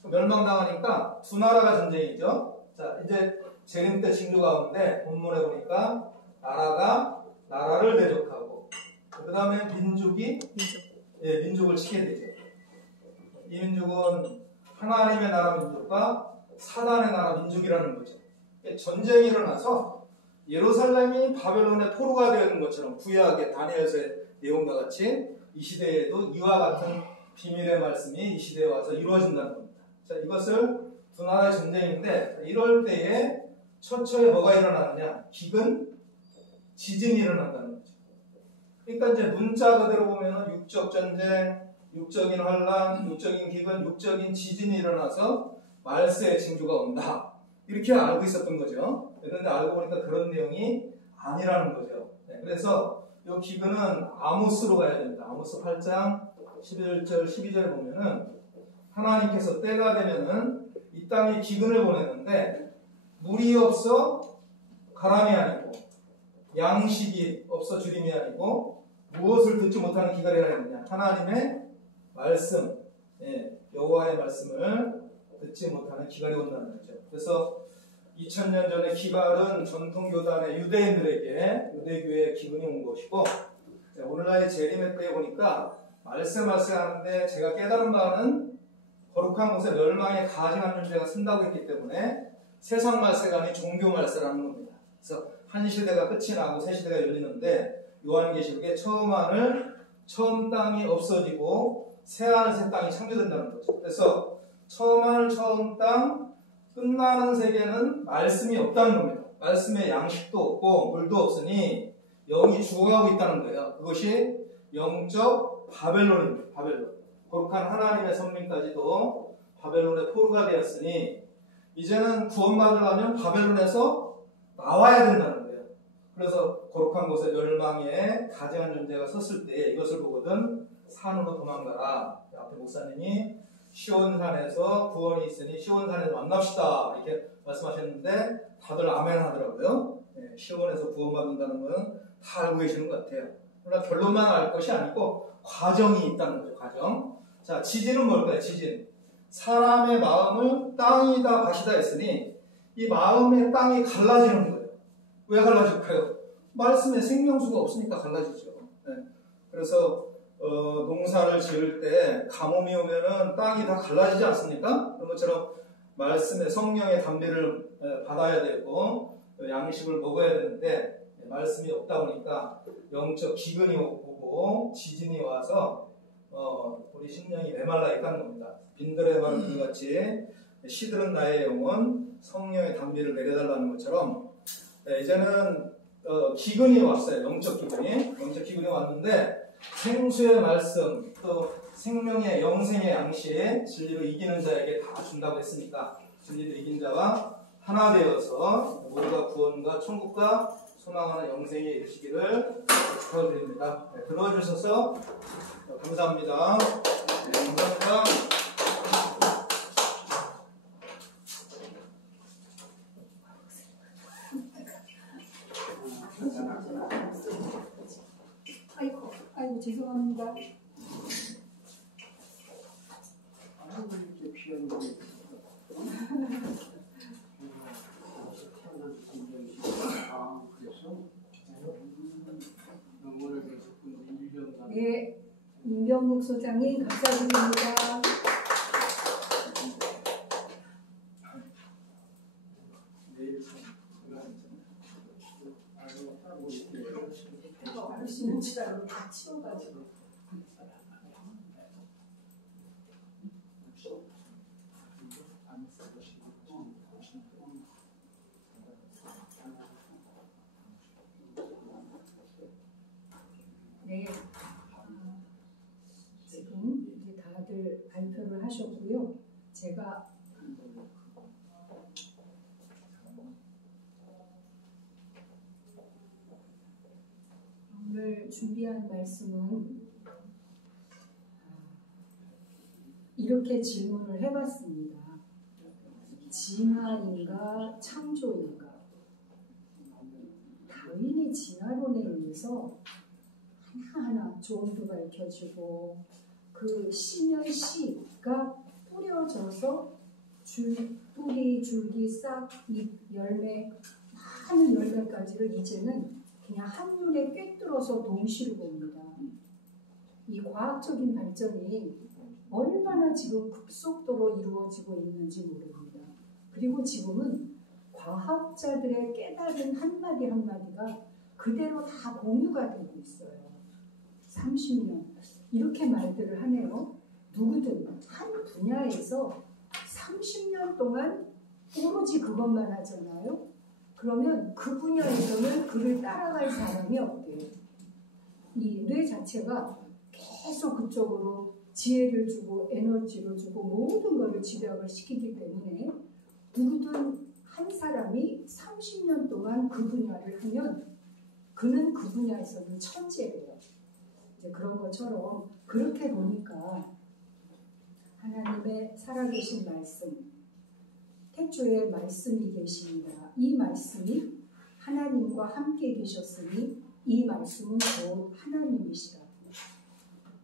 멸망당하니까 두 나라가 전쟁이죠. 자, 이제 재림 때 징조 가운데 본문에 보니까 나라가 나라를 대적하고 그 다음에 민족이 민족을 치게 되죠. 이 민족은 하나님의 나라 민족과 사단의 나라 민족이라는 거죠. 전쟁이 일어나서 예루살렘이 바벨론의 포로가 되는 것처럼 구약의 다니엘서의 내용과 같이 이 시대에도 이와 같은 비밀의 말씀이 이 시대에 와서 이루어진다는 겁니다. 자, 이것을 두 나라의 전쟁인데 이럴 때에 처처에 뭐가 일어나느냐? 기근, 지진이 일어난다는 거죠. 그러니까 이제 문자 그대로 보면은 육적 전쟁, 육적인 환란, 육적인 기근, 육적인 지진이 일어나서 말세의 징조가 온다. 이렇게 알고 있었던 거죠. 그런데 알고 보니까 그런 내용이 아니라는 거죠. 그래서 이 기근은 아모스로 가야 됩니다. 아모스 8장 11절, 12절 보면은 하나님께서 때가 되면은 이 땅에 기근을 보냈는데 물이 없어 가람이 아니고 양식이 없어 주림이 아니고 무엇을 듣지 못하는 기갈이라 했느냐? 하나님의 말씀, 여호와의 말씀을 듣지 못하는 기갈이 온다는 거죠. 그래서 2000년 전에 기갈은 전통교단의 유대인들에게 유대교의 기근이 온 것이고 오늘날의 재림의 때에 보니까 말씀하는데 제가 깨달은 바는 거룩한 곳에 멸망의 가증한 존재가 쓴다고 했기 때문에 세상 말세가 아닌 종교 말세라는 겁니다. 그래서 한 시대가 끝이 나고 새 시대가 열리는데 요한계시록에 처음 하늘, 처음 땅이 없어지고 새 하늘, 새 땅이 창조된다는 거죠. 그래서 처음 하늘, 처음 땅, 끝나는 세계는 말씀이 없다는 겁니다. 말씀에 양식도 없고 물도 없으니 영이 죽어가고 있다는 거예요. 그것이 영적 바벨론입니다. 바벨론. 거룩한 하나님의 선민까지도 바벨론의 포로가 되었으니 이제는 구원받으려면 바벨론에서 나와야 된다는 거예요. 그래서 거룩한 곳에 멸망에 가증한 존재가 섰을 때 이것을 보거든 산으로 도망가라. 앞에 목사님이 시온산에서 구원이 있으니 시온산에서 만납시다 이렇게 말씀하셨는데 다들 아멘 하더라고요. 시온에서 구원받는다는 건 다 알고 계시는 것 같아요. 그러나 결론만 알 것이 아니고 과정이 있다는 거죠. 과정. 자, 지진은 뭘까요? 지진. 사람의 마음을 땅이 다 가시다 했으니 이 마음의 땅이 갈라지는 거예요. 왜 갈라질까요? 말씀에 생명수가 없으니까 갈라지죠. 그래서 농사를 지을 때 가뭄이 오면은 땅이 다 갈라지지 않습니까? 그런 것처럼 말씀의 성령의 담비를 받아야 되고 양식을 먹어야 되는데 말씀이 없다 보니까 영적 기근이 오고 지진이 와서 우리 심령이 메말라 있다는 겁니다. 빈들의 말을 같이 시들은 나의 영혼 성령의 담비를 내려달라는 것처럼 이제는 기근이 왔어요. 영적 기근이 왔는데 생수의 말씀, 또 생명의 영생의 양식, 진리로 이기는 자에게 다 준다고 했으니까 진리로 이긴 자와 하나 되어서 모두가 구원과 천국과 소망하는 영생에 이르시기를 축하드립니다. 네, 들어주셔서 감사합니다. 네, 감사합니다. 아이고 죄송합니다. 네, 임병국 소장님 감사드립니다. 신치라로 다 치워가지고. 네, 지금 이제 다들 발표를 하셨고요. 제가 오늘 준비한 말씀은 이렇게 질문을 해봤습니다. 진화인가 창조인가? 다윈의 진화론에 의해서 하나하나 조언도 밝혀지고 그 시면시가 뿌려져서 뿌리, 줄기, 싹, 잎, 열매, 많은 열매까지를 이제는 그냥 한눈에 꿰뚫어서 동시로 봅니다. 이 과학적인 발전이 얼마나 지금 급속도로 이루어지고 있는지 모릅니다. 그리고 지금은 과학자들의 깨달은 한마디 한마디가 그대로 다 공유가 되고 있어요. 30년 이렇게 말들을 하네요. 누구든 한 분야에서 30년 동안 오로지 그것만 하잖아요. 그러면 그 분야에서는 그를 따라갈 사람이 없대요. 이 뇌 자체가 계속 그쪽으로 지혜를 주고 에너지를 주고 모든 것을 집약을 시키기 때문에 누구든 한 사람이 30년 동안 그 분야를 하면 그는 그 분야에서는 천재예요. 이제 그런 것처럼 그렇게 보니까 하나님의 살아계신 말씀, 태초에 말씀이 계십니다. 이 말씀이 하나님과 함께 계셨으니 이 말씀은 곧 하나님이시라.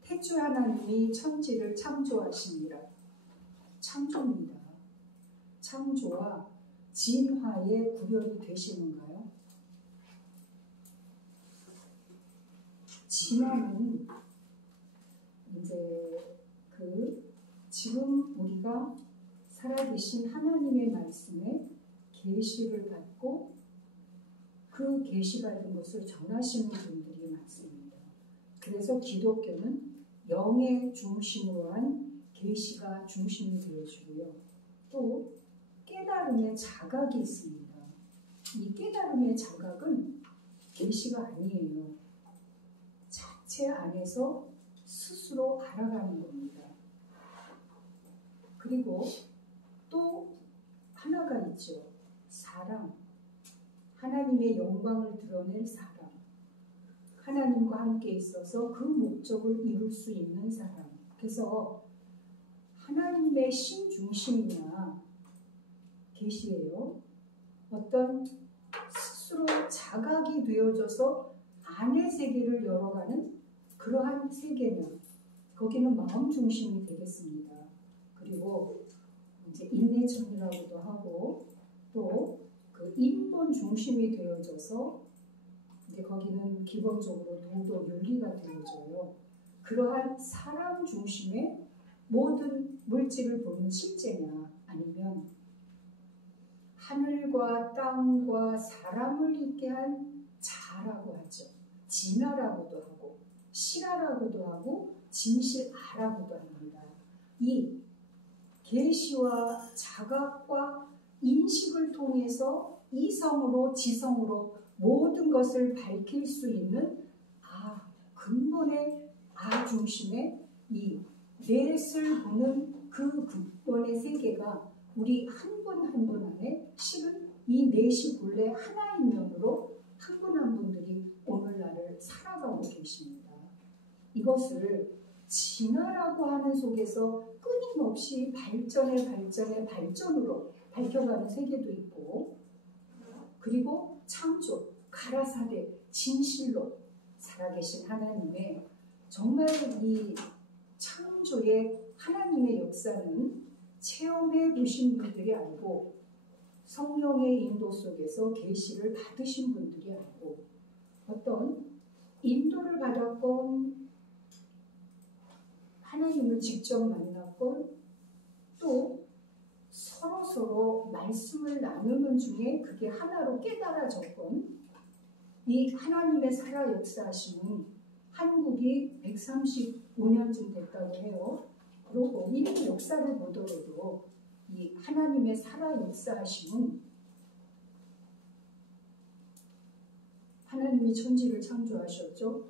태초에 하나님이 천지를 창조하시니라. 창조입니다. 창조와 진화의 구별이 되시는가요? 진화는 이제 지금 우리가 살아계신 하나님의 말씀에 계시를 받고 그 계시받은 것을 전하시는 분들이 많습니다. 그래서 기독교는 영의 중심으로 한 계시가 중심이 되어주고요. 또 깨달음의 자각이 있습니다. 이 깨달음의 자각은 계시가 아니에요. 자체 안에서 스스로 알아가는 겁니다. 그리고 또 하나가 있죠. 사랑. 하나님의 영광을 드러낼 사랑. 하나님과 함께 있어서 그 목적을 이룰 수 있는 사람. 그래서 하나님의 신중심이나 계시예요. 어떤 스스로 자각이 되어져서 안의 세계를 열어가는 그러한 세계는 거기는 마음 중심이 되겠습니다. 그리고 이제 인내천이라고도 하고 또 그 인본 중심이 되어져서 이제 거기는 기본적으로 도덕 윤리가 되어져요. 그러한 사람 중심의 모든 물질을 보는 실제냐 아니면 하늘과 땅과 사람을 있게 한 자라고 하죠. 진화라고도 하고 실화라고도 하고 진실아라고도 합니다. 이 계시와 자각과 인식을 통해서 이성으로 지성으로 모든 것을 밝힐 수 있는 근본의 중심에 이 넷을 보는 그 근본의 세계가 우리 한 분 한 분 안에 실은 이 넷이 본래 하나인 면으로 한 분 한 분들이 오늘날을 살아가고 계십니다. 이것을 진화라고 하는 속에서 끊임없이 발전으로 밝혀가는 세계도 있고, 그리고 창조, 가라사대, 진실로 살아계신 하나님의 정말 이 창조의 하나님의 역사는 체험해 보신 분들이 알고 성령의 인도 속에서 계시를 받으신 분들이 알고 어떤 인도를 받았건 하나님을 직접 만났건 또 서로 말씀을 나누는 중에 그게 하나로 깨달아졌건 이 하나님의 살아 역사하심은 한국이 135년쯤 됐다고 해요. 그리고 인류 역사를 보더라도 이 하나님의 살아 역사하심은 하나님이 천지를 창조하셨죠.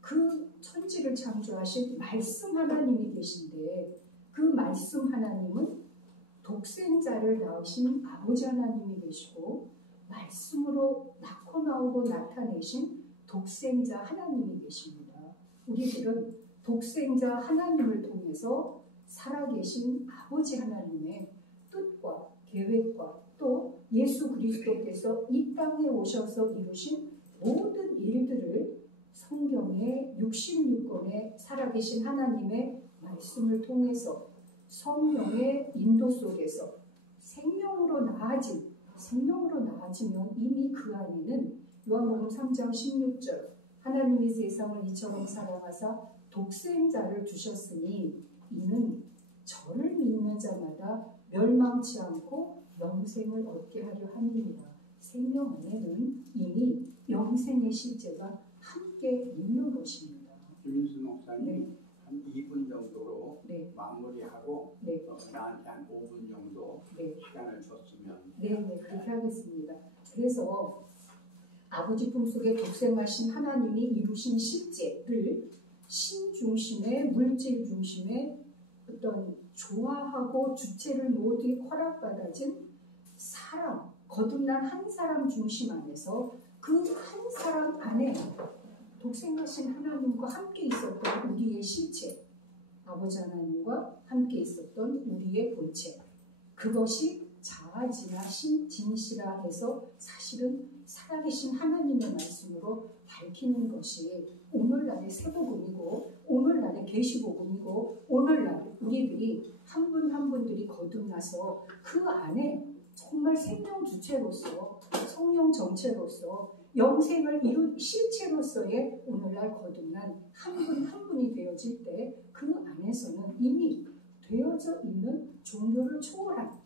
그 천지를 창조하신 말씀 하나님이 계신데 그 말씀 하나님은 독생자를 낳으신 아버지 하나님이 계시고 말씀으로 낳고 나오고 나타내신 독생자 하나님이 계십니다. 우리들은 독생자 하나님을 통해서 살아계신 아버지 하나님의 뜻과 계획과 또 예수 그리스도께서 이 땅에 오셔서 이루신 모든 일들을 성경의 66권의 살아계신 하나님의 말씀을 통해서 성령의 인도 속에서 생명으로 나아지면 이미 그 안에는 요한복음 3장 16절 하나님이 세상을 이처럼 사랑하사 독생자를 주셨으니 이는 저를 믿는 자마다 멸망치 않고 영생을 얻게 하려 함이니라. 생명 안에는 이미 영생의 실제가 함께 있는 것입니다. 김민수 목사님 네. 한 2분 정도로 네. 마무리하고 네. 나한테 한 5분 정도 네. 시간을 줬으면. 네, 그렇게 하겠습니다. 그래서 아버지 품속에 독생하신 하나님이 이루신 실제를 신 중심의 물질 중심의 어떤 조화하고 주체를 모두 허락받아진 사람, 거듭난 한 사람 중심 안에서 그 한 사람 안에 독생하신 하나님과 함께 있었던 우리의 실체, 아버지 하나님과 함께 있었던 우리의 본체, 그것이 자아지나 진실화 해서 사실은 살아계신 하나님의 말씀으로 밝히는 것이 오늘날의 새복음이고 오늘날의 계시복음이고 오늘날 우리들이 한 분 한 분들이 거듭나서 그 안에 정말 생명 주체로서 성령 정체로서 영생을 이룬 실체로서의 오늘날 거듭난 한 분 한 분이 되어질 때 그 안에서는 이미 되어져 있는 종교를 초월한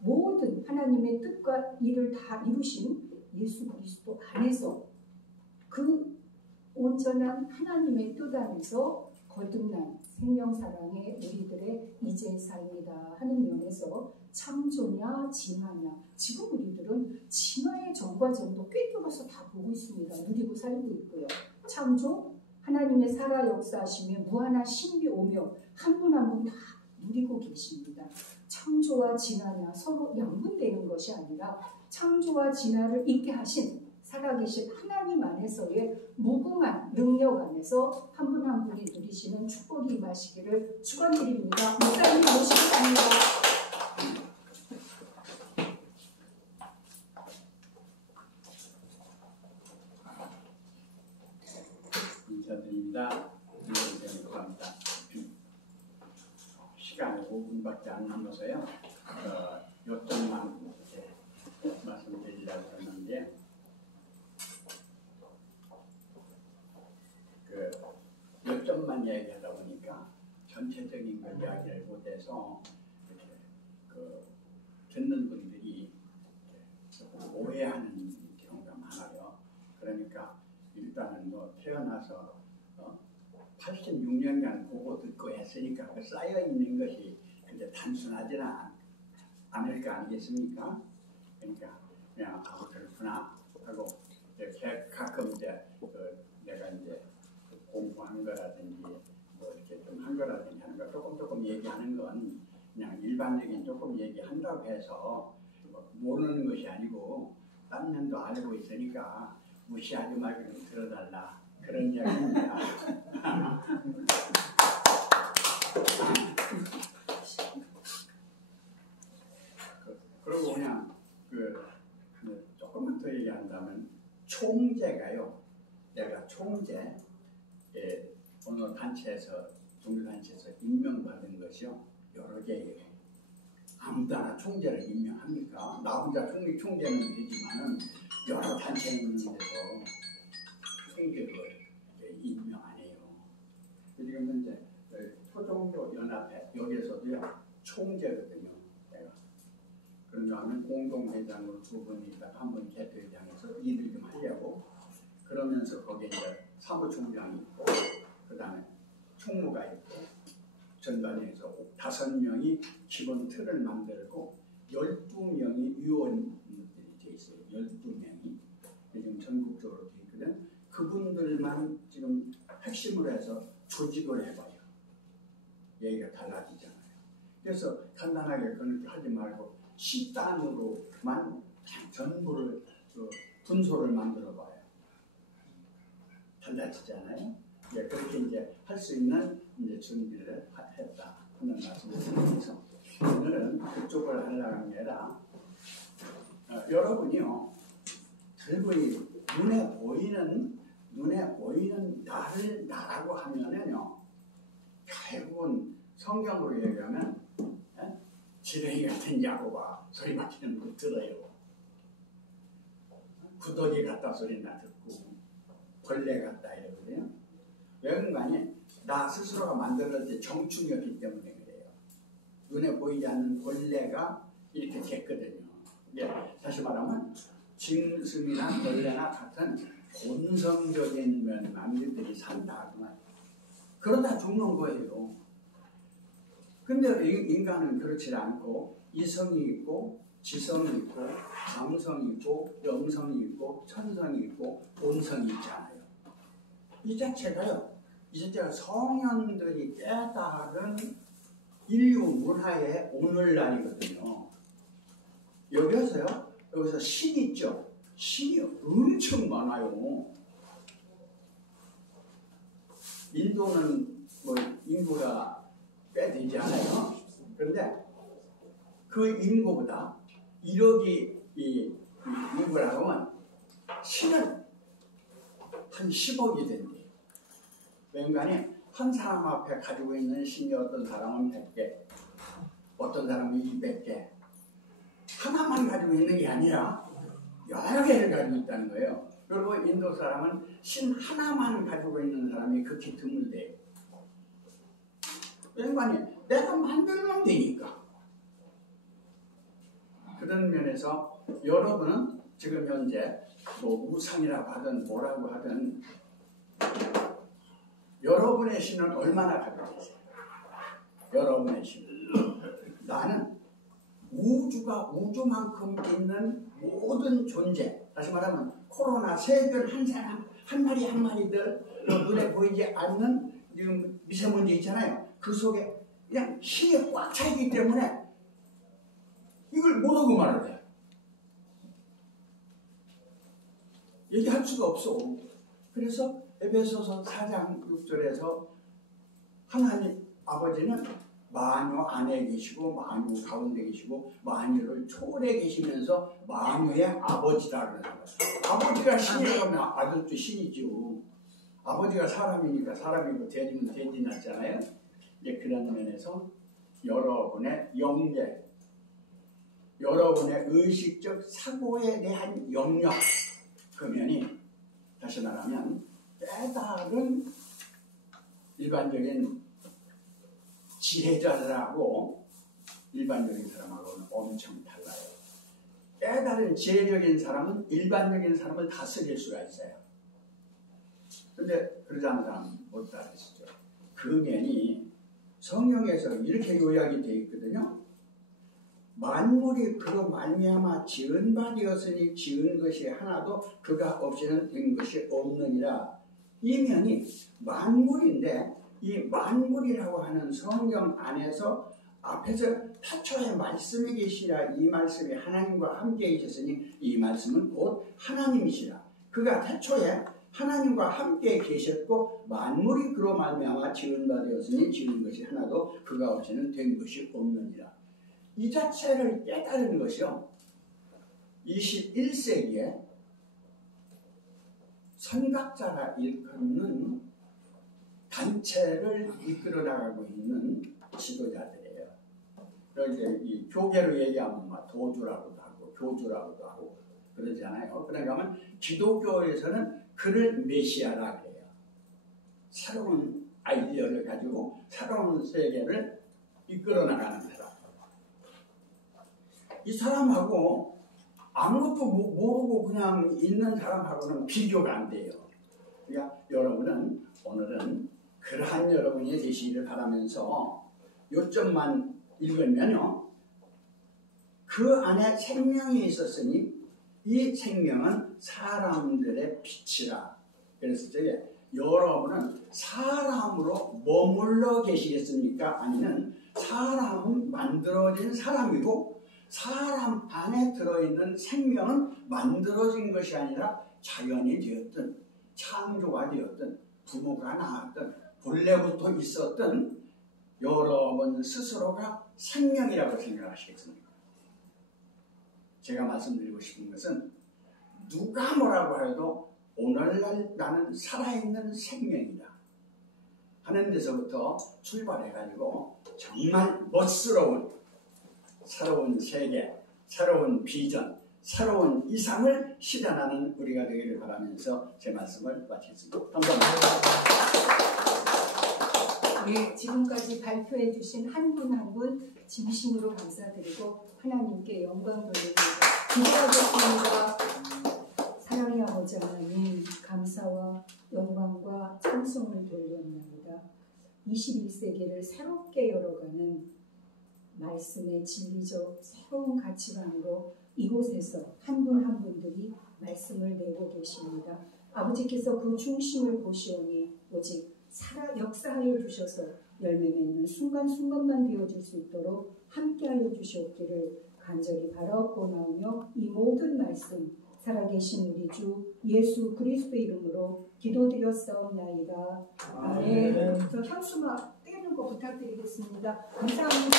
모든 하나님의 뜻과 일을 다 이루신 예수 그리스도 안에서 그 온전한 하나님의 뜻 안에서 거듭난 생명사랑의 우리들의 이제의 삶이다 하는 면에서 창조냐 진화냐, 지금 우리들은 진화의 전과점도 꿰뚫어서 다 보고 있습니다. 누리고 살고 있고요. 창조, 하나님의 살아 역사하시며 무한한 신비 오며 한 분 한 분 다 누리고 계십니다. 창조와 진화냐 서로 양분되는 것이 아니라 창조와 진화를 있게 하신 살아계신 하나님 안에서의 무궁한 능력 안에서 한 분 한 분이 누리시는 축복이 임하시기를 축원드립니다. 목사님 모시겠습니다. 인사드립니다. 감사합니다. 시간이 5분밖에 안 남아서요. 요점만 말씀드리려고 했는데 요점만 얘기하다 보니까 전체적인 걸 이야기를 못해서 이렇게 듣는 분들이 오해하는 경우가 많아요. 그러니까 일단은 태어나서 86년간 보고 듣고 했으니까 그 쌓여 있는 것이 근데 단순하지는 않을 거 아니겠습니까? 그러니까 그냥 그렇구나 하고 이렇게 가끔 이제 내가 이제 공부하는 일반적인 조금 얘기한다고 해서 모르는 것이 아니고 딴 면도 알고 있으니까 무시하지 말고 좀 들어달라 그런 이야기입니다. 그리고 그냥 조금만 더 얘기한다면 총재가요. 내가 총재 어느 단체에서 종교단체에서 임명받은 것이요 여러 개예요. 아무나 총재를 임명합니까? 나 혼자 총재는 되지만은 여러 단체 있는 데서 총재를 임명 안 해요. 지금 현재 초종교 연합회 여기에서도요 총재거든요. 내가 그런가 하면 공동회장으로 2번 있다가 한 번 개표회장에서 일을 좀 하려고 그러면서 거기에 이제 사무총장이 있고 그 다음에 총무가 있고 전반에서 5명이 기본 틀을 만들고 12명이 위원들이 돼 있어요. 12명이 지금 전국적으로 돼 있거든. 그분들만 지금 핵심으로 해서 조직을 해봐요. 얘기가 달라지잖아요. 그래서 간단하게 그렇게 하지 말고 시단으로만 전부를 분소를 만들어봐요. 달라지잖아요. 예, 그렇게 이제 할 수 있는 이제 준비를 했다 하는 말씀을 드리면서 오늘은 그쪽을 하려고 하는 게 아니라 여러분이요 들고 눈에 보이는 나라고 하면은요 결국은 성경으로 얘기하면 지렁이 같은 야고바 소리 막히는 거 들어요. 구더기 같다 소리 나 듣고 벌레 같다 이러거든요. 여러분만이 나 스스로가 만들어질 정충이었기 때문에 그래요. 눈에 보이지 않는 벌레가 이렇게 됐거든요. 다시 말하면 짐승이나 벌레나 같은 본성적인 만들들이 산다 그 말. 그러다 죽는 거예요. 근데 인간은 그렇지 않고 이성이 있고 지성이 있고 감성이 있고 영성이 있고 천성이 있고 본성이 있잖아요. 이 자체가 성현들이 깨달은 인류 문화의 오늘날이거든요. 여기서 신 있죠. 신이 엄청 많아요. 인도는 뭐 인구가 꽤 되지 않아요. 그런데 그 인구보다 1억이 인구라고 하면 신은 한 10억이 된대. 왠가니 한 사람 앞에 가지고 있는 신이 어떤 사람은 100개, 어떤 사람은 200개. 하나만 가지고 있는 게 아니라 여러 개를 가지고 있다는 거예요. 그리고 인도 사람은 신 하나만 가지고 있는 사람이 극히 드물대요. 왠가니 내가 만들면 되니까. 그런 면에서 여러분은 지금 현재 뭐 우상이라고 하든 뭐라고 하든 여러분의 신은 얼마나 가지고 계세요? 여러분의 신은 나는 우주만큼 있는 모든 존재, 다시 말하면 코로나 세균 한 사람 한 마리들 눈에 보이지 않는 지금 미세먼지 있잖아요. 그 속에 그냥 신이 꽉 차 있기 때문에 이걸 못하고 말을 해. 얘기할 수가 없어. 그래서 에베소서 4장 6절에서 하나님 아버지는 만유 안에 계시고 만유 가운데 계시고 만유를 초월해 계시면서 만유의 아버지라는 거예요. 아버지가 신이라면 아들도 신이죠. 아버지가 사람이니까 사람이고 돼지면 돼지 났잖아요. 이제 그런 면에서 여러분의 영계, 여러분의 의식적 사고에 대한 영역, 그 면이 다시 말하면 깨달은 일반적인 지혜자들하고 일반적인 사람하고는 엄청 달라요. 깨달은 지혜적인 사람은 일반적인 사람을 다스릴 수가 있어요. 근데 그러지 않은 사람은 못 다스리죠. 그 면이 성경에서 이렇게 요약이 되어 있거든요. 만물이 그로 말미암아 지은 바 되었으니 지은 것이 하나도 그가 없이는 된 것이 없느니라. 이 면이 만물인데 이 만물이라고 하는 성경 안에서 앞에서 태초에 말씀이 계시라. 이 말씀이 하나님과 함께 계셨으니 이 말씀은 곧 하나님이시라. 그가 태초에 하나님과 함께 계셨고 만물이 그로 말미암아 지은 바 되었으니 지은 것이 하나도 그가 없이는 된 것이 없느니라. 이 자체를 깨달은 것이요 21세기에 선각자가 일컫는 단체를 이끌어 나가고 있는 지도자들이에요. 이제 이 교계로 얘기하면 막 도주라고도 하고 교주라고도 하고 그러잖아요. 그러니까 하면 기독교에서는 그를 메시아라 그래요. 새로운 아이디어를 가지고 새로운 세계를 이끌어 나가는 사람. 이 사람하고 아무것도 모르고 그냥 있는 사람하고는 비교가 안 돼요. 그러니까 여러분은 오늘은 그러한 여러분이 되시기를 바라면서 요점만 읽으면요. 그 안에 생명이 있었으니 이 생명은 사람들의 빛이라. 그래서 저게 여러분은 사람으로 머물러 계시겠습니까? 아니면 사람은 만들어진 사람이고 사람 안에 들어있는 생명은 만들어진 것이 아니라 자연이 되었든 창조가 되었든 부모가 낳았든 본래부터 있었던 여러분 스스로가 생명이라고 생각하시겠습니까? 제가 말씀드리고 싶은 것은 누가 뭐라고 해도 오늘날 나는 살아있는 생명이다 하는 데서부터 출발해가지고 정말 멋스러운 새로운 세계, 새로운 비전, 새로운 이상을 실현하는 우리가 되기를 바라면서 제 말씀을 마치겠습니다. 감사합니다. 네, 지금까지 발표해 주신 한 분 한 분 진심으로 감사드리고 하나님께 영광 돌립니다. 기도하겠습니다. 사랑의 아버지 하나님, 감사와 영광과 찬송을 돌려옵나이다. 21세기를 새롭게 열어가는 말씀의 진리적 새로운 가치관으로 이곳에서 한 분 한 분들이 말씀을 내고 계십니다. 아버지께서 그 중심을 보시오니 오직 역사하여 주셔서 열매 맺는 순간순간만 되어줄 수 있도록 함께하여 주시옵기를 간절히 바라옵고나오며 이 모든 말씀 살아계신 우리 주 예수 그리스도의 이름으로 기도드렸사옵나이다. 아멘. 저 향수막 떼는 거 부탁드리겠습니다. 감사합니다.